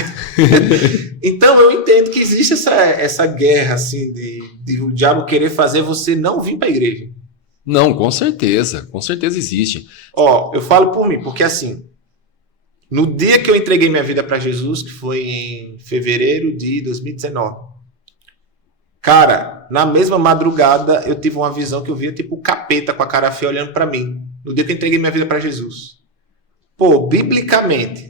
Então, eu entendo que existe essa guerra, assim, de o diabo querer fazer você não vir para a igreja. Não, com certeza existe. Eu falo por mim, porque assim, no dia que eu entreguei minha vida para Jesus, que foi em fevereiro de 2019, cara, na mesma madrugada eu tive uma visão que eu via tipo o capeta com a cara feia olhando para mim, no dia que eu entreguei minha vida para Jesus. Biblicamente,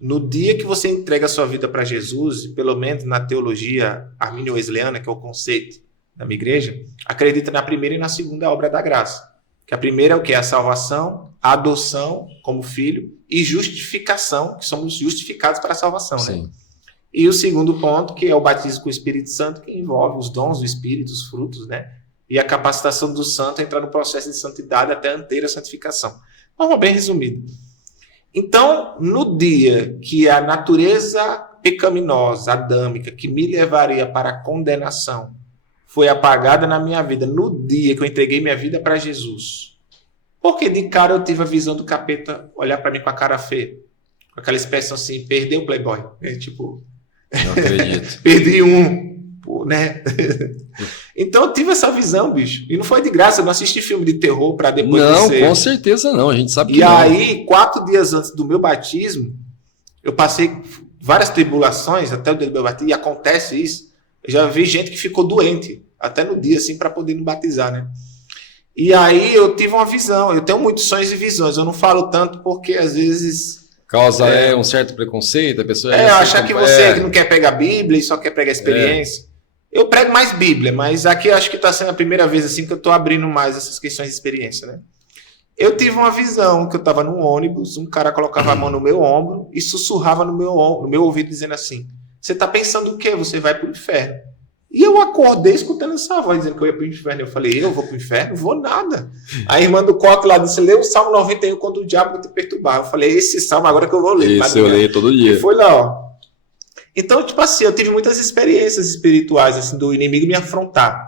no dia que você entrega a sua vida para Jesus, pelo menos na teologia arminio-wesleyana, que é o conceito da minha igreja, acredita na primeira e na segunda obra da graça. Que a primeira é o que? A salvação, a adoção como filho e justificação, que somos justificados para a salvação. Sim. Né? E o segundo ponto, que é o batismo com o Espírito Santo, que envolve os dons do Espírito, os frutos, né? E a capacitação do santo a entrar no processo de santidade até a inteira santificação. Bem resumido. Então, no dia que a natureza pecaminosa, adâmica, que me levaria para a condenação, foi apagada na minha vida, no dia que eu entreguei minha vida para Jesus, porque de cara eu tive a visão do capeta olhar para mim com a cara feia, com aquela expressão assim, perdeu o Playboy, né? Tipo, Não acredito. perdi um, pô, né? Então eu tive essa visão, bicho, e não foi de graça, eu não assisti filme de terror para depois Não, descer. com certeza não. A gente sabe que E não. aí, 4 dias antes do meu batismo, eu passei várias tribulações até o dia do meu batismo, e acontece isso. Eu já vi gente que ficou doente, até no dia, assim, para poder me batizar, né? E aí eu tive uma visão. Eu tenho muitos sonhos e visões. Eu não falo tanto porque, às vezes... Causa um certo preconceito, a pessoa... achar que você que não quer pregar Bíblia e só quer pregar experiência. Eu prego mais Bíblia, mas aqui eu acho que está sendo a primeira vez assim que eu estou abrindo mais essas questões de experiência, né? Eu tive uma visão que eu estava num ônibus, um cara colocava a mão no meu ombro e sussurrava no meu ouvido dizendo assim, você está pensando o quê? Você vai para o inferno. E eu acordei escutando essa voz dizendo que eu ia para o inferno. Eu falei, eu vou para o inferno? Vou nada. A irmã do Coque lá disse, lê o Salmo 91 quando o diabo vai te perturbar. Eu falei, esse Salmo agora que eu vou ler. Isso eu leio todo dia. E foi lá, ó. Então, tipo assim, eu tive muitas experiências espirituais, assim, do inimigo me afrontar.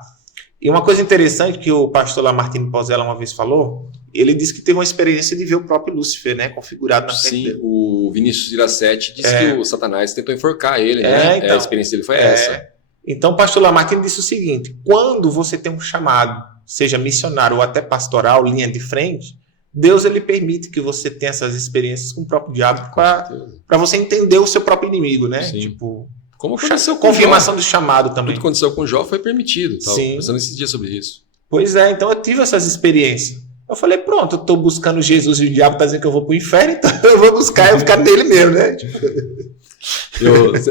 E uma coisa interessante que o pastor Lamartine Pozella uma vez falou, ele disse que teve uma experiência de ver o próprio Lúcifer, né, configurado na frente dele. Sim, o Vinícius Girassetti disse que o Satanás tentou enforcar ele, né? Então, a experiência dele foi essa. Então, o pastor Lamartine disse o seguinte, quando você tem um chamado, seja missionário ou até pastoral, linha de frente, Deus ele permite que você tenha essas experiências com o próprio diabo para você entender o seu próprio inimigo, né? Sim. Tipo, Como aconteceu com confirmação Jó. do chamado também. Tudo que aconteceu com Jó foi permitido. Estava Sim. pensando esses dias sobre isso. Pois é, então eu tive essas experiências. Eu falei, pronto, eu tô buscando Jesus e o diabo tá dizendo que eu vou pro inferno, então eu vou buscar e eu ficar nele mesmo, né? Tipo...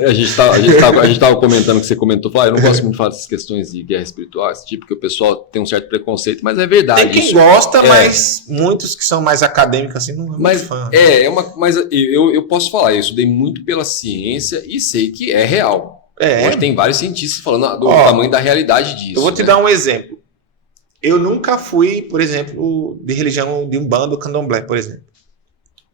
A gente tava comentando que você comentou, eu não gosto muito de falar dessas questões de guerra espiritual, esse tipo, que o pessoal tem um certo preconceito, mas é verdade. Tem quem gosta, mas muitos que são mais acadêmicos assim não é muito fã. Mas eu posso falar, eu estudei muito pela ciência e sei que é real. Hoje tem vários cientistas falando do tamanho da realidade disso. Eu vou te dar um exemplo. Eu nunca fui, por exemplo, de religião de Umbanda ou Candomblé, por exemplo.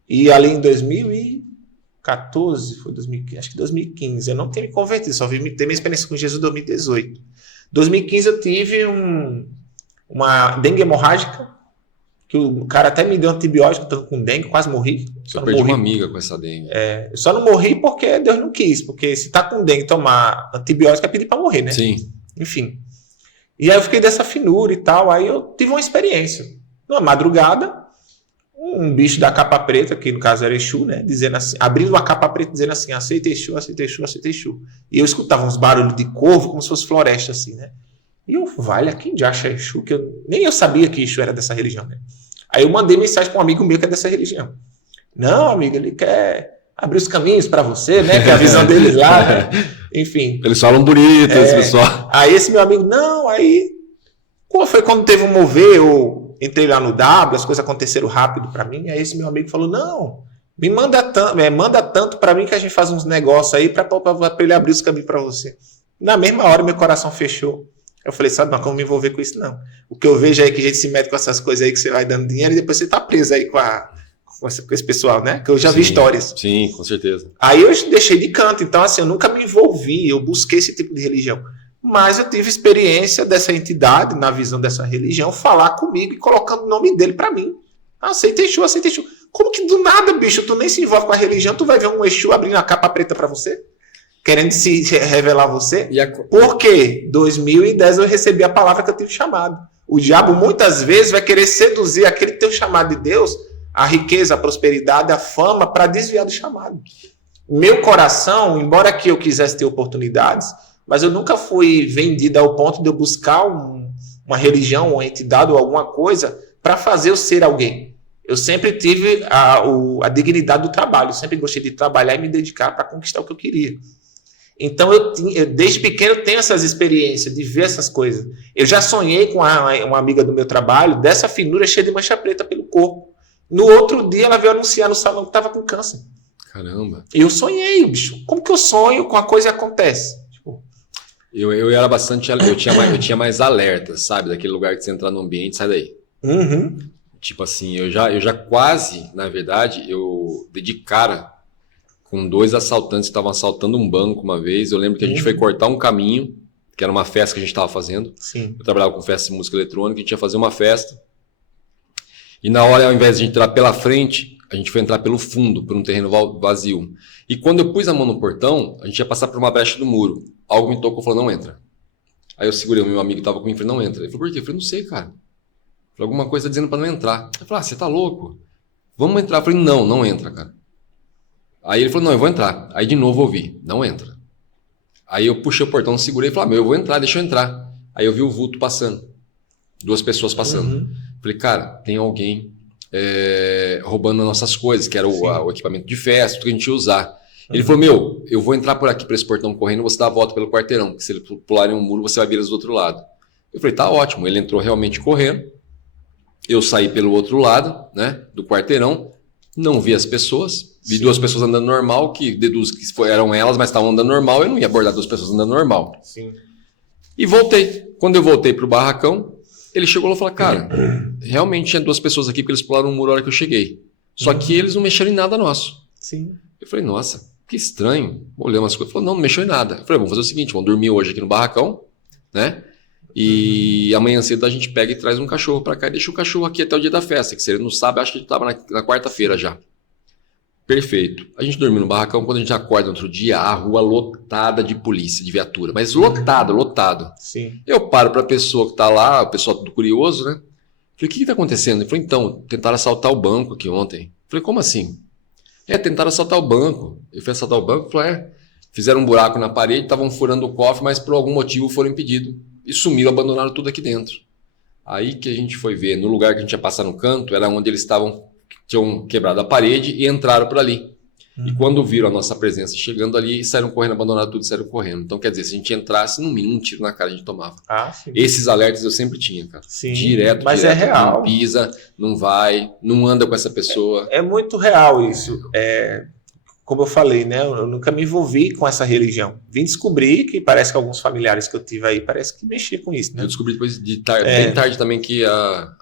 E ali em 2014, foi 2015, acho que 2015, eu não tinha me convertido, só vim ter minha experiência com Jesus em 2018. 2015 eu tive uma dengue hemorrágica, que o cara até me deu antibiótico, eu tô com dengue, quase morri. Eu perdi uma amiga com essa dengue. Eu só não morri porque Deus não quis, porque se tá com dengue tomar antibiótico é pedir pra morrer, né? Sim. Enfim. E aí eu fiquei dessa finura e tal, aí eu tive uma experiência. Numa madrugada, um bicho da capa preta, que no caso era Exu, né? Dizendo assim, abrindo a capa preta, dizendo assim, aceita Exu, aceita Exu, aceita Exu. E eu escutava uns barulhos de corvo, como se fosse floresta, assim, né? E eu, vale, quem já acha Exu? Que nem eu sabia que Exu era dessa religião, né? Aí eu mandei mensagem para um amigo meu que é dessa religião. Não, amigo, ele quer abrir os caminhos para você, né? Que é a visão deles lá, né? Enfim. Eles falam bonito, esse pessoal. Aí esse meu amigo, não, aí... Foi quando teve um mover, eu entrei lá no W, as coisas aconteceram rápido para mim, aí esse meu amigo falou, não, me manda tanto para mim que a gente faz uns negócios aí para ele abrir os caminhos para você. Na mesma hora meu coração fechou. Eu falei, sabe, não, como me envolver com isso, não. O que eu vejo aí é que a gente se mete com essas coisas aí que você vai dando dinheiro e depois você tá preso aí com esse pessoal, né? Que eu já vi histórias. Sim, com certeza. Aí eu deixei de canto. Então, assim, eu nunca me envolvi, eu busquei esse tipo de religião. Mas eu tive experiência dessa entidade, na visão dessa religião, falar comigo e colocando o nome dele pra mim. Aceita Exu, aceita Exu. Como que do nada, bicho, tu nem se envolve com a religião, tu vai ver um Exu abrindo a capa preta pra você? Querendo se revelar a você? Por quê? Em 2010 eu recebi a palavra que eu tive chamado. O diabo muitas vezes vai querer seduzir aquele teu chamado de Deus, a riqueza, a prosperidade, a fama, para desviar do chamado. Meu coração, embora que eu quisesse ter oportunidades, mas eu nunca fui vendido ao ponto de eu buscar uma religião, uma entidade ou alguma coisa para fazer eu ser alguém. Eu sempre tive a dignidade do trabalho, eu sempre gostei de trabalhar e me dedicar para conquistar o que eu queria. Então, eu desde pequeno tenho essas experiências de ver essas coisas. Eu já sonhei com uma amiga do meu trabalho, dessa finura cheia de mancha preta pelo corpo. No outro dia, ela veio anunciar no salão que estava com câncer. Caramba. E eu sonhei, bicho. Como que eu sonho com a coisa e acontece? Eu era bastante... Eu tinha mais alerta, sabe? Daquele lugar que você entra no ambiente, sai daí. Uhum. Tipo assim, eu já quase, na verdade, eu dei de cara com 2 assaltantes que estavam assaltando um banco uma vez. Eu lembro que a gente foi cortar um caminho, que era uma festa que a gente estava fazendo. Sim. Eu trabalhava com festa de música eletrônica, a gente ia fazer uma festa. E na hora, ao invés de entrar pela frente, a gente foi entrar pelo fundo, por um terreno vazio. E quando eu pus a mão no portão, a gente ia passar por uma brecha do muro. Algo me tocou e falou, não entra. Aí eu segurei, o meu amigo que estava comigo e falei, não entra. Ele falou, por quê? Eu falei, não sei, cara. Falei, alguma coisa dizendo para não entrar. Eu falei, você tá louco? Vamos entrar. Eu falei, não entra, cara. Aí ele falou, não, eu vou entrar. Aí de novo eu ouvi, não entra. Aí eu puxei o portão, segurei e falei, eu vou entrar, deixa eu entrar. Aí eu vi o vulto passando. 2 pessoas passando. Falei, cara, tem alguém roubando as nossas coisas, que era o equipamento de festa, tudo que a gente ia usar. Ele falou, eu vou entrar por aqui, por esse portão correndo, você dá a volta pelo quarteirão, porque se ele pular em um muro, você vai vir eles do outro lado. Eu falei, tá ótimo. Ele entrou realmente correndo. Eu saí pelo outro lado, né, do quarteirão, não vi as pessoas, vi 2 pessoas andando normal, que deduzo que eram elas, mas estavam andando normal, eu não ia abordar 2 pessoas andando normal. Sim. E voltei. Quando eu voltei pro barracão, ele chegou lá e falou, cara, realmente tinha 2 pessoas aqui, porque eles pularam um muro na hora que eu cheguei. Só que eles não mexeram em nada nosso. Sim. Eu falei, nossa, que estranho. Olhamos as coisas. Ele falou, não mexeu em nada. Eu falei, vamos fazer o seguinte, vamos dormir hoje aqui no barracão, né? E amanhã cedo a gente pega e traz um cachorro pra cá e deixa o cachorro aqui até o dia da festa, que se ele não sabe, acho que a gente tava na quarta-feira já. Perfeito. A gente dormiu no barracão, quando a gente acorda no outro dia, a rua lotada de polícia, de viatura, mas lotado. Sim. Eu paro pra pessoa que tá lá, o pessoal tudo curioso, né? Falei, o que tá acontecendo? Ele falou, então, tentaram assaltar o banco aqui ontem. Falei, como assim? Tentaram assaltar o banco. Ele foi assaltar o banco? Falei, fizeram um buraco na parede, estavam furando o cofre, mas por algum motivo foram impedidos. E sumiram, abandonaram tudo aqui dentro. Aí que a gente foi ver, no lugar que a gente ia passar no canto, era onde eles tinham quebrado a parede e entraram por ali. E quando viram a nossa presença chegando ali, saíram correndo, abandonaram tudo e saíram correndo. Então, quer dizer, se a gente entrasse, no mínimo, um tiro na cara a gente tomava. Sim. Esses alertas eu sempre tinha, cara. Sim, Direto, mas é real. Não pisa, não vai, não anda com essa pessoa. É muito real isso. Como eu falei, né? Eu nunca me envolvi com essa religião. Vim descobrir que parece que alguns familiares que eu tive aí, parece que mexia com isso, né? Eu descobri depois de bem tarde também que a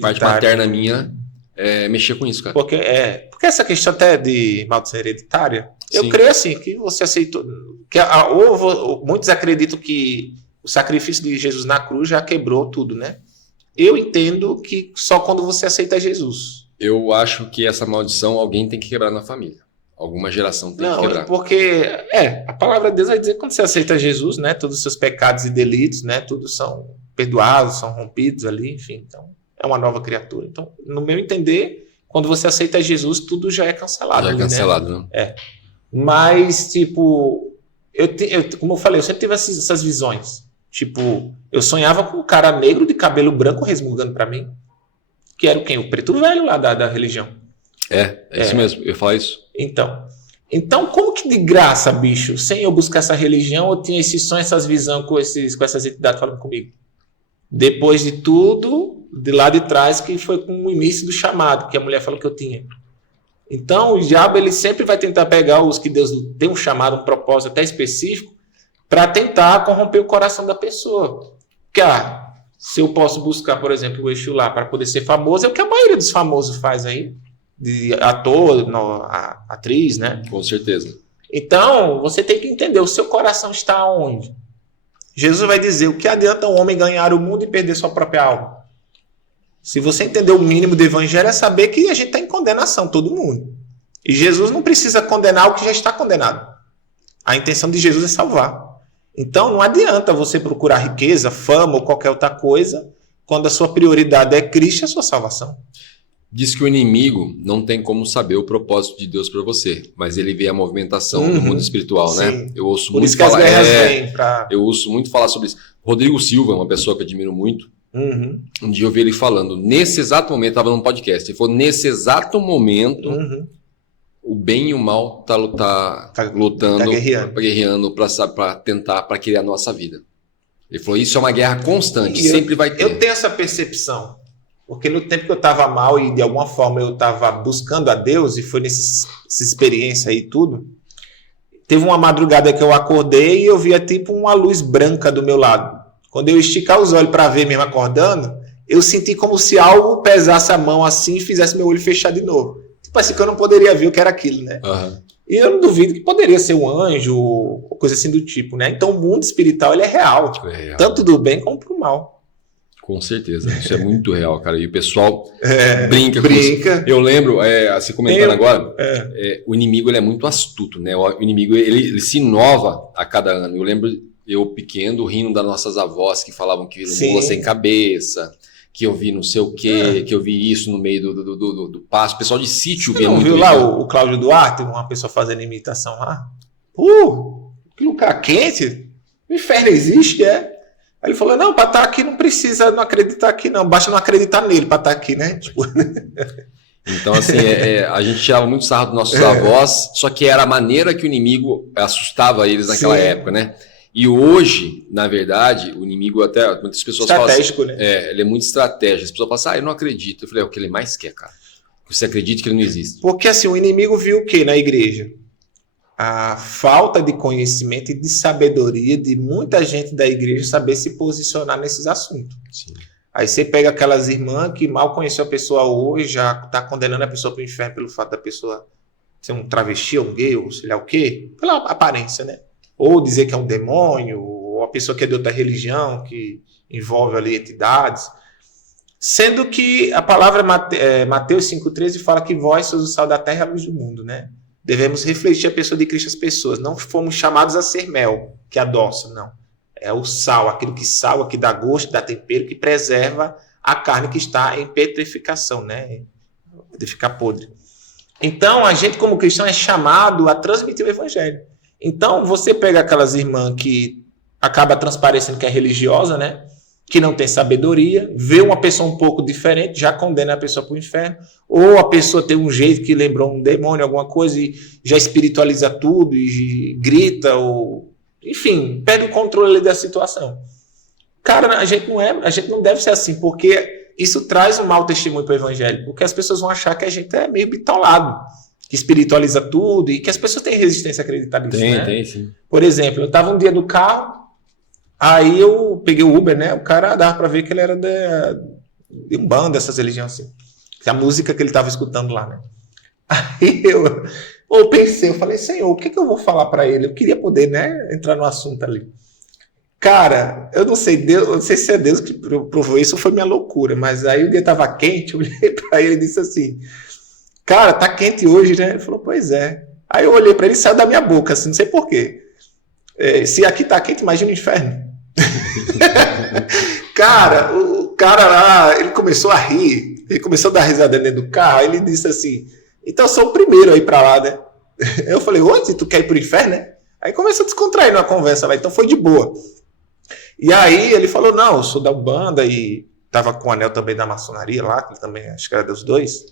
parte materna minha mexia com isso, cara. Porque essa questão até de maldição hereditária, eu creio assim, que você aceitou. Muitos acreditam que o sacrifício de Jesus na cruz já quebrou tudo, né? Eu entendo que só quando você aceita Jesus. Eu acho que essa maldição alguém tem que quebrar na família. Alguma geração tem que quebrar. Não, porque a palavra de Deus vai dizer que quando você aceita Jesus, né, todos os seus pecados e delitos, né, todos são perdoados, são rompidos ali, enfim, então é uma nova criatura. Então, no meu entender, quando você aceita Jesus, tudo já é cancelado. Já é cancelado, né? Mas, tipo, como eu falei, eu sempre tive essas visões. Tipo, eu sonhava com um cara negro de cabelo branco resmungando pra mim, que era quem? O preto velho lá da religião. Isso mesmo, eu falo isso. Então, como que de graça, bicho, sem eu buscar essa religião, eu tinha esse sonho, essas visões com essas entidades falando comigo? Depois de tudo, de lá de trás, que foi com o início do chamado, que a mulher falou que eu tinha. Então, o diabo, ele sempre vai tentar pegar os que Deus tem um chamado, um propósito até específico, para tentar corromper o coração da pessoa. Porque, se eu posso buscar, por exemplo, o Exu lá para poder ser famoso, é o que a maioria dos famosos faz aí. De ator, atriz, né? Com certeza. Então, você tem que entender, o seu coração está onde? Jesus vai dizer, o que adianta um homem ganhar o mundo e perder sua própria alma? Se você entender o mínimo do evangelho, é saber que a gente está em condenação, todo mundo. E Jesus não precisa condenar o que já está condenado. A intenção de Jesus é salvar. Então, não adianta você procurar riqueza, fama ou qualquer outra coisa, quando a sua prioridade é Cristo e a sua salvação. Diz que o inimigo não tem como saber o propósito de Deus para você, mas ele vê a movimentação do mundo espiritual, né? Eu ouço Por muito isso que as guerras vêm Eu ouço muito falar sobre isso. Rodrigo Silva, uma pessoa que eu admiro muito, um dia eu vi ele falando, nesse exato momento, estava num podcast, ele falou, nesse exato momento, o bem e o mal tá lutando, guerreando para tentar, para criar a nossa vida. Ele falou, isso é uma guerra constante, sempre vai ter. Eu tenho essa percepção. Porque no tempo que eu estava mal e de alguma forma eu estava buscando a Deus, e foi nessa experiência aí tudo, teve uma madrugada que eu acordei e eu via tipo uma luz branca do meu lado. Quando eu esticar os olhos para ver mesmo acordando, eu senti como se algo pesasse a mão assim e fizesse meu olho fechar de novo. Tipo assim, que eu não poderia ver o que era aquilo, né? Aham. E eu não duvido que poderia ser um anjo, ou coisa assim do tipo, né? Então o mundo espiritual, ele é real. É real. Tanto do bem como do mal. Com certeza. Isso é muito real, cara. E o pessoal brinca com isso. Brinca. Eu lembro, assim, comentando agora, É. o inimigo ele é muito astuto, né? O inimigo ele se inova a cada ano. Eu lembro eu pequeno rindo das nossas avós que falavam que viram mula sem cabeça, que eu vi não sei o quê, que eu vi isso no meio do pasto. O pessoal de sítio Você via não muito viu isso. lá o Cláudio Duarte, uma pessoa fazendo imitação lá? Que lugar quente? O inferno existe, é? Aí ele falou, não, para estar aqui não precisa não acreditar aqui não, basta não acreditar nele para estar aqui, né? Tipo... Então, assim, a gente tirava muito sarro dos nossos avós, só que era a maneira que o inimigo assustava eles naquela época, né? E hoje, na verdade, o inimigo até, muitas pessoas falam assim, né? Ele é muito estratégico. As pessoas falam assim, eu não acredito. Eu falei, é o que ele mais quer, cara. Você acredita que ele não existe. Porque assim, o inimigo viu o que na igreja? A falta de conhecimento e de sabedoria de muita gente da igreja saber se posicionar nesses assuntos. Sim. Aí você pega aquelas irmãs que mal conheceu a pessoa hoje, já está condenando a pessoa para o inferno pelo fato da pessoa ser um travesti, ou um gay, ou sei lá o quê, pela aparência, né? Ou dizer que é um demônio, ou a pessoa que é de outra religião, que envolve ali entidades. Sendo que a palavra Mateus 5,13 fala que vós sois o sal da terra e a luz do mundo, né? Devemos refletir a pessoa de Cristo às pessoas. Não fomos chamados a ser mel, que adoça, não. É o sal, aquilo que salga, que dá gosto, dá tempero, que preserva a carne que está em petrificação, né? De ficar podre. Então, a gente como cristão é chamado a transmitir o evangelho. Então, você pega aquelas irmãs que acaba transparecendo que é religiosa, né? Que não tem sabedoria, vê uma pessoa um pouco diferente, já condena a pessoa para o inferno, ou a pessoa tem um jeito que lembrou um demônio, alguma coisa, e já espiritualiza tudo, e grita, ou enfim, perde o controle da situação. Cara, a gente não deve ser assim, porque isso traz um mau testemunho para o evangelho, porque as pessoas vão achar que a gente é meio bitolado, que espiritualiza tudo, e que as pessoas têm resistência a acreditar nisso, né? Tem, sim. Por exemplo, eu estava um dia do carro, aí eu peguei o Uber, né? O cara dava pra ver que ele era de um bando dessas religiões assim. A música que ele tava escutando lá, né? Aí eu pensei, eu falei, Senhor, o que eu vou falar pra ele? Eu queria poder, né, entrar no assunto ali. Cara, eu não sei se é Deus que provou isso ou foi minha loucura, mas aí o dia tava quente, eu olhei pra ele e disse assim, cara, tá quente hoje, né? Ele falou, pois é. Aí eu olhei pra ele e saiu da minha boca, assim, não sei porquê. Se aqui tá quente, imagina o inferno. Cara, o cara lá, ele começou a rir, ele começou a dar risada dentro do carro, aí ele disse assim, então eu sou o primeiro a ir pra lá, né? Eu falei, oi, tu quer ir pro inferno, né? Aí começou a descontrair numa conversa lá, então foi de boa. E aí ele falou, não, eu sou da Umbanda e tava com o anel também da maçonaria lá, que também acho que era dos dois.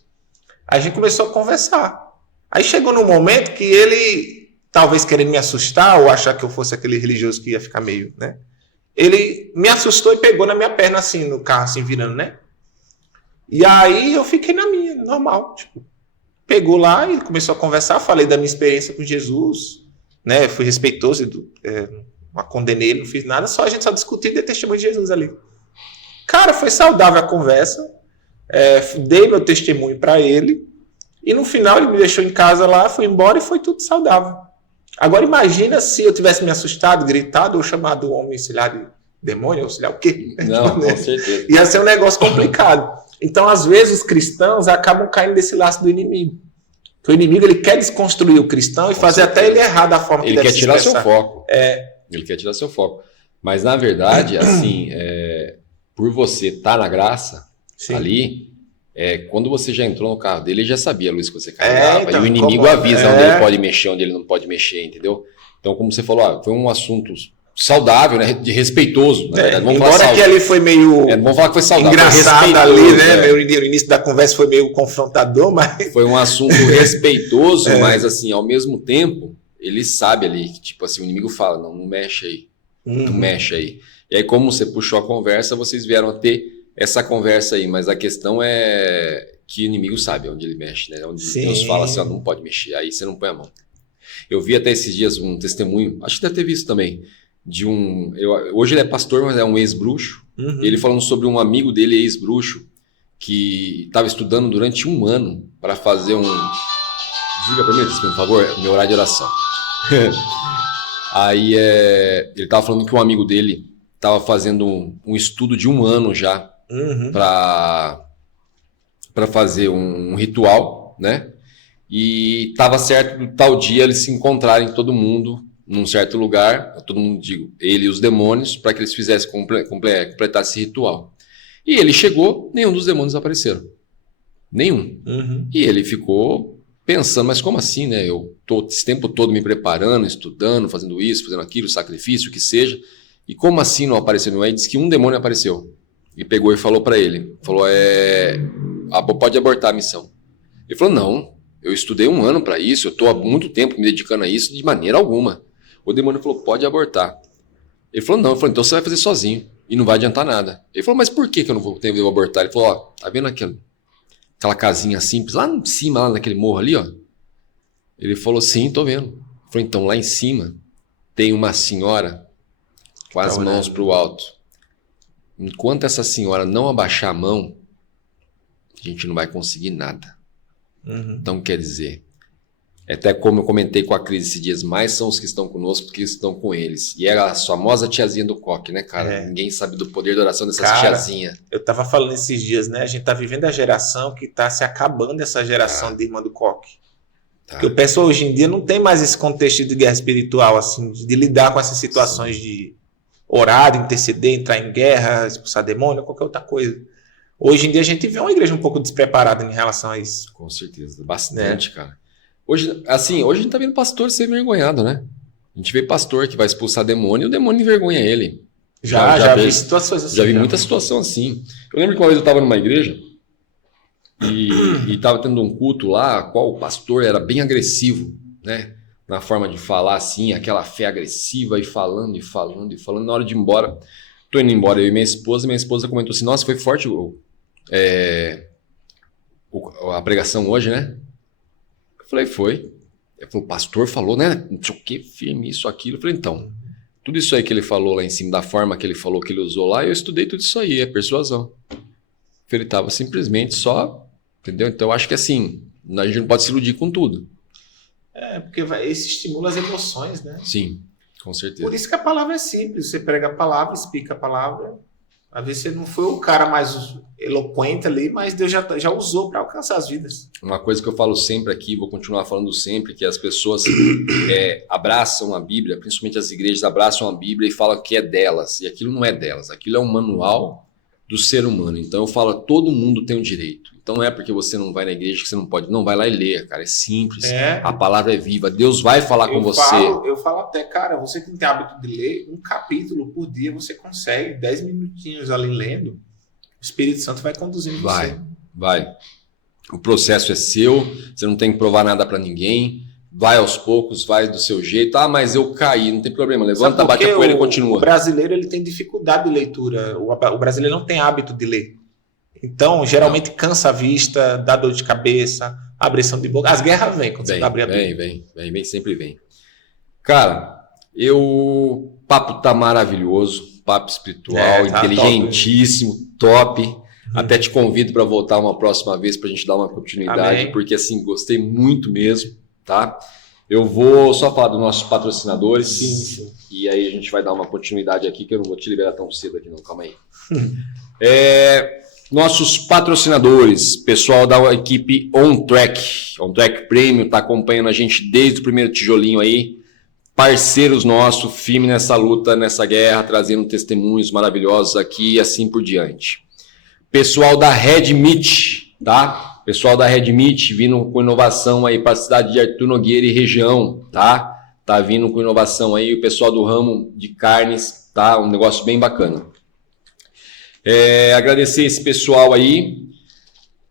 Aí a gente começou a conversar. Aí chegou num momento que ele, talvez querendo me assustar ou achar que eu fosse aquele religioso que ia ficar meio, né? Ele me assustou e pegou na minha perna assim, no carro, assim, virando, né? E aí eu fiquei na minha, normal, tipo. Pegou lá e começou a conversar, falei da minha experiência com Jesus, né? Fui respeitoso, não condenei, não fiz nada, a gente só discutiu e deu testemunho de Jesus ali. Cara, foi saudável a conversa, dei meu testemunho para ele, e no final ele me deixou em casa lá, foi embora e foi tudo saudável. Agora imagina se eu tivesse me assustado, gritado ou chamado o homem, sei lá, de demônio ou sei lá o quê. Não, com certeza. Ia ser um negócio complicado. Então, às vezes, os cristãos acabam caindo desse laço do inimigo. Porque o inimigo ele quer desconstruir o cristão e fazer até ele errar da forma que deve se expressar. Ele quer tirar seu foco. Ele quer tirar seu foco. Mas, na verdade, assim, por você estar na graça, sim, ali, quando você já entrou no carro dele, ele já sabia a luz que você carregava. Então, e o inimigo avisa onde ele pode mexer, onde ele não pode mexer, entendeu? Então, como você falou, foi um assunto saudável, né? De respeitoso. Embora que ali foi meio vamos falar que foi saudável, engraçado ali, né? O início da conversa foi meio confrontador, mas... Foi um assunto respeitoso, mas assim, ao mesmo tempo, ele sabe ali que, tipo assim, o inimigo fala, não mexe aí, não mexe aí. E aí, como você puxou a conversa, vocês vieram a ter essa conversa aí, mas a questão é que o inimigo sabe onde ele mexe, né? Onde sim, Deus fala assim, ó, não pode mexer, aí você não põe a mão. Eu vi até esses dias um testemunho, acho que deve ter visto também, hoje ele é pastor, mas é um ex-bruxo, Ele falando sobre um amigo dele, ex-bruxo, que estava estudando durante 1 ano para fazer um... Diga para mim, por favor, meu horário de oração. Aí ele estava falando que um amigo dele estava fazendo um estudo de 1 ano já para fazer um ritual, né? E estava certo do tal dia eles se encontrarem todo mundo num certo lugar, todo mundo, digo, ele e os demônios, para que eles fizessem completar esse ritual. E ele chegou, nenhum dos demônios apareceram. Nenhum. E ele ficou pensando, mas como assim, né? Eu tô esse tempo todo me preparando, estudando, fazendo isso, fazendo aquilo, sacrifício, o que seja. E como assim não apareceu? Aí disse que um demônio apareceu. E pegou e falou para ele. Falou, pode abortar a missão. Ele falou, não, eu estudei 1 ano para isso, eu estou há muito tempo me dedicando a isso, de maneira alguma. O demônio falou, pode abortar. Ele falou, não. Ele falou, então você vai fazer sozinho e não vai adiantar nada. Ele falou, mas por que eu não vou ter que abortar? Ele falou, ó, tá vendo aquela casinha simples, lá em cima, lá naquele morro ali, ó? Ele falou, sim, tô vendo. Ele falou, então, lá em cima tem uma senhora com as mãos para o alto. Enquanto essa senhora não abaixar a mão, a gente não vai conseguir nada. Então, quer dizer, até como eu comentei com a Cris esses dias, mais são os que estão conosco do que estão com eles. E era a famosa tiazinha do coque, né, cara? Ninguém sabe do poder da oração dessas tiazinhas. Eu tava falando esses dias, né? A gente tá vivendo a geração que tá se acabando, essa geração de irmã do coque. Porque o pessoal hoje em dia não tem mais esse contexto de guerra espiritual, assim, de lidar com essas situações de orar, interceder, entrar em guerra, expulsar demônio, qualquer outra coisa. Hoje em dia a gente vê uma igreja um pouco despreparada em relação a isso. Com certeza, bastante, cara. Hoje a gente tá vendo pastor ser envergonhado, né? A gente vê pastor que vai expulsar demônio e o demônio envergonha ele. Já vi situações assim. Já vi muita situação assim. Eu lembro que uma vez eu tava numa igreja e tava tendo um culto lá, qual o pastor era bem agressivo, né? Na forma de falar assim, aquela fé agressiva e falando. Na hora de ir embora, tô indo embora eu e minha esposa comentou assim, nossa, foi forte a pregação hoje, né? Eu falei, foi. Ele falou, o pastor falou, né? Não sei o que, firme, isso, aquilo. Eu falei, então, tudo isso aí que ele falou lá em cima, da forma que ele falou, que ele usou lá, eu estudei tudo isso aí, é persuasão. Ele estava simplesmente só, entendeu? Então, eu acho que assim, a gente não pode se iludir com tudo. Porque isso estimula as emoções, né? Sim, com certeza. Por isso que a palavra é simples. Você prega a palavra, explica a palavra. Às vezes você não foi o cara mais eloquente ali, mas Deus já usou para alcançar as vidas. Uma coisa que eu falo sempre aqui, vou continuar falando sempre, que as pessoas abraçam a Bíblia, principalmente as igrejas abraçam a Bíblia e falam que é delas. E aquilo não é delas, aquilo é um manual do ser humano. Então eu falo, todo mundo tem um direito. Então não é porque você não vai na igreja que você não pode. Não, vai lá e lê, cara. É simples. A palavra é viva. Deus vai falar com você. Eu falo até, cara, você que não tem hábito de ler, 1 capítulo por dia você consegue, 10 minutinhos ali lendo, o Espírito Santo vai conduzindo você. Vai. O processo é seu, você não tem que provar nada para ninguém. Vai aos poucos, vai do seu jeito. Ah, mas eu caí, não tem problema. Levanta, bate a poeira e continua. O brasileiro ele tem dificuldade de leitura. O brasileiro não tem hábito de ler. Então, geralmente cansa a vista, dá dor de cabeça, abrição de boca. As guerras vêm quando você abre a Bíblia. Vem, sempre vem. Cara, o papo tá maravilhoso, papo espiritual, inteligentíssimo, top. Até te convido para voltar uma próxima vez pra gente dar uma continuidade, porque assim, gostei muito mesmo, tá? Eu vou só falar dos nossos patrocinadores. Sim. E aí a gente vai dar uma continuidade aqui, que eu não vou te liberar tão cedo aqui não, calma aí. Nossos patrocinadores, pessoal da equipe On Track Premium, tá acompanhando a gente desde o primeiro tijolinho aí, parceiros nossos, firme nessa luta, nessa guerra, trazendo testemunhos maravilhosos aqui e assim por diante. Pessoal da Red Meat, tá? Pessoal da Red Meat vindo com inovação aí para a cidade de Arthur Nogueira e região, tá? Tá vindo com inovação aí, o pessoal do ramo de carnes, tá? Um negócio bem bacana. Agradecer esse pessoal aí,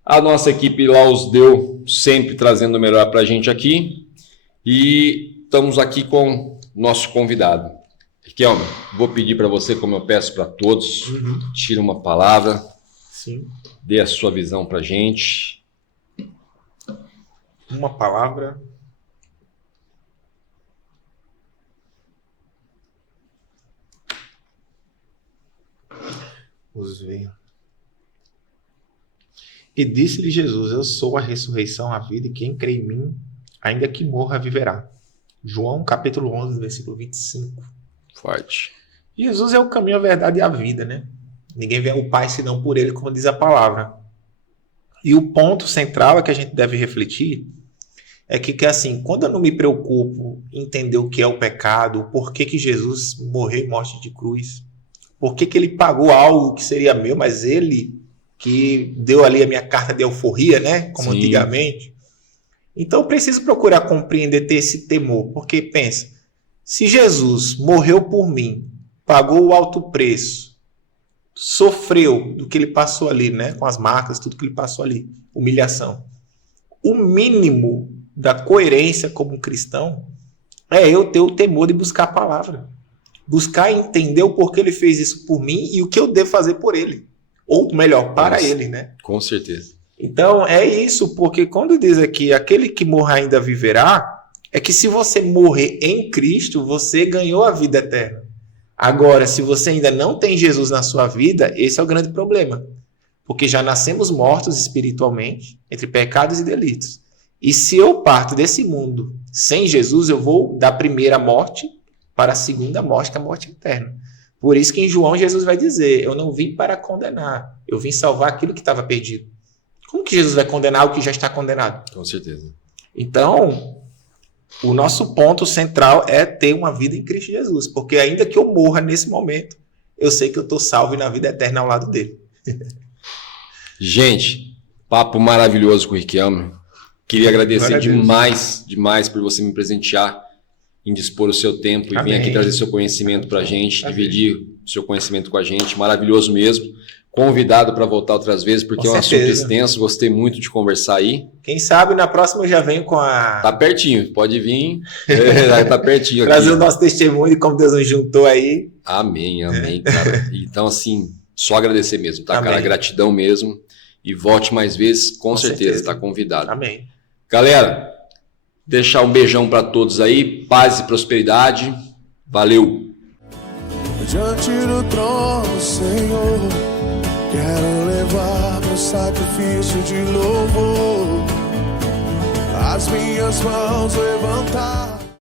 a nossa equipe Laus Deu sempre trazendo o melhor pra gente aqui, e estamos aqui com o nosso convidado. Riquelme, vou pedir para você, como eu peço para todos, tira uma palavra, dê a sua visão pra gente. Uma palavra. os ver. E disse-lhe Jesus: eu sou a ressurreição, a vida, e quem crê em mim, ainda que morra, viverá. João capítulo 11, versículo 25. Forte. Jesus é o caminho, a verdade e a vida, né? Ninguém vê ao Pai senão por ele, como diz a palavra. E o ponto central é que a gente deve refletir é que assim, quando eu não me preocupo em entender o que é o pecado, o porquê que Jesus morreu em morte de cruz, por que ele pagou algo que seria meu, mas ele que deu ali a minha carta de alforria, né? Como Sim. antigamente. Então eu preciso procurar compreender, ter esse temor, porque pensa, se Jesus morreu por mim, pagou o alto preço, sofreu do que ele passou ali, né? Com as marcas, tudo que ele passou ali, humilhação. O mínimo da coerência como cristão é eu ter o temor de buscar a palavra. Buscar entender o porquê ele fez isso por mim e o que eu devo fazer por ele. Ou melhor, para ele, né? Com certeza. Então, é isso, porque quando diz aqui, aquele que morrer ainda viverá, é que se você morrer em Cristo, você ganhou a vida eterna. Agora, se você ainda não tem Jesus na sua vida, esse é o grande problema. Porque já nascemos mortos espiritualmente, entre pecados e delitos. E se eu parto desse mundo sem Jesus, eu vou da primeira morte para a segunda morte, que é a morte eterna. Por isso que em João Jesus vai dizer, eu não vim para condenar, eu vim salvar aquilo que estava perdido. Como que Jesus vai condenar o que já está condenado? Com certeza. Então, o nosso ponto central é ter uma vida em Cristo Jesus, porque ainda que eu morra nesse momento, eu sei que eu estou salvo e na vida eterna ao lado dele. Gente, papo maravilhoso com o Riquelme. Queria agradecer demais por você me presentear, em dispor o seu tempo e vir aqui trazer seu conhecimento para a gente, dividir o seu conhecimento com a gente. Maravilhoso mesmo. Convidado para voltar outras vezes, porque é um assunto extenso. Gostei muito de conversar aí. Quem sabe na próxima eu já venho com a... Tá pertinho, pode vir. Tá pertinho aqui. Trazer o nosso testemunho de como Deus nos juntou aí. Amém, cara. Então, assim, só agradecer mesmo, tá, cara? Gratidão mesmo. E volte mais vezes, com certeza, tá convidado. Amém. Galera, deixar um beijão para todos aí. Paz e prosperidade. Valeu! Diante do trono, Senhor, quero levar meu sacrifício de louvor, as minhas mãos levantar.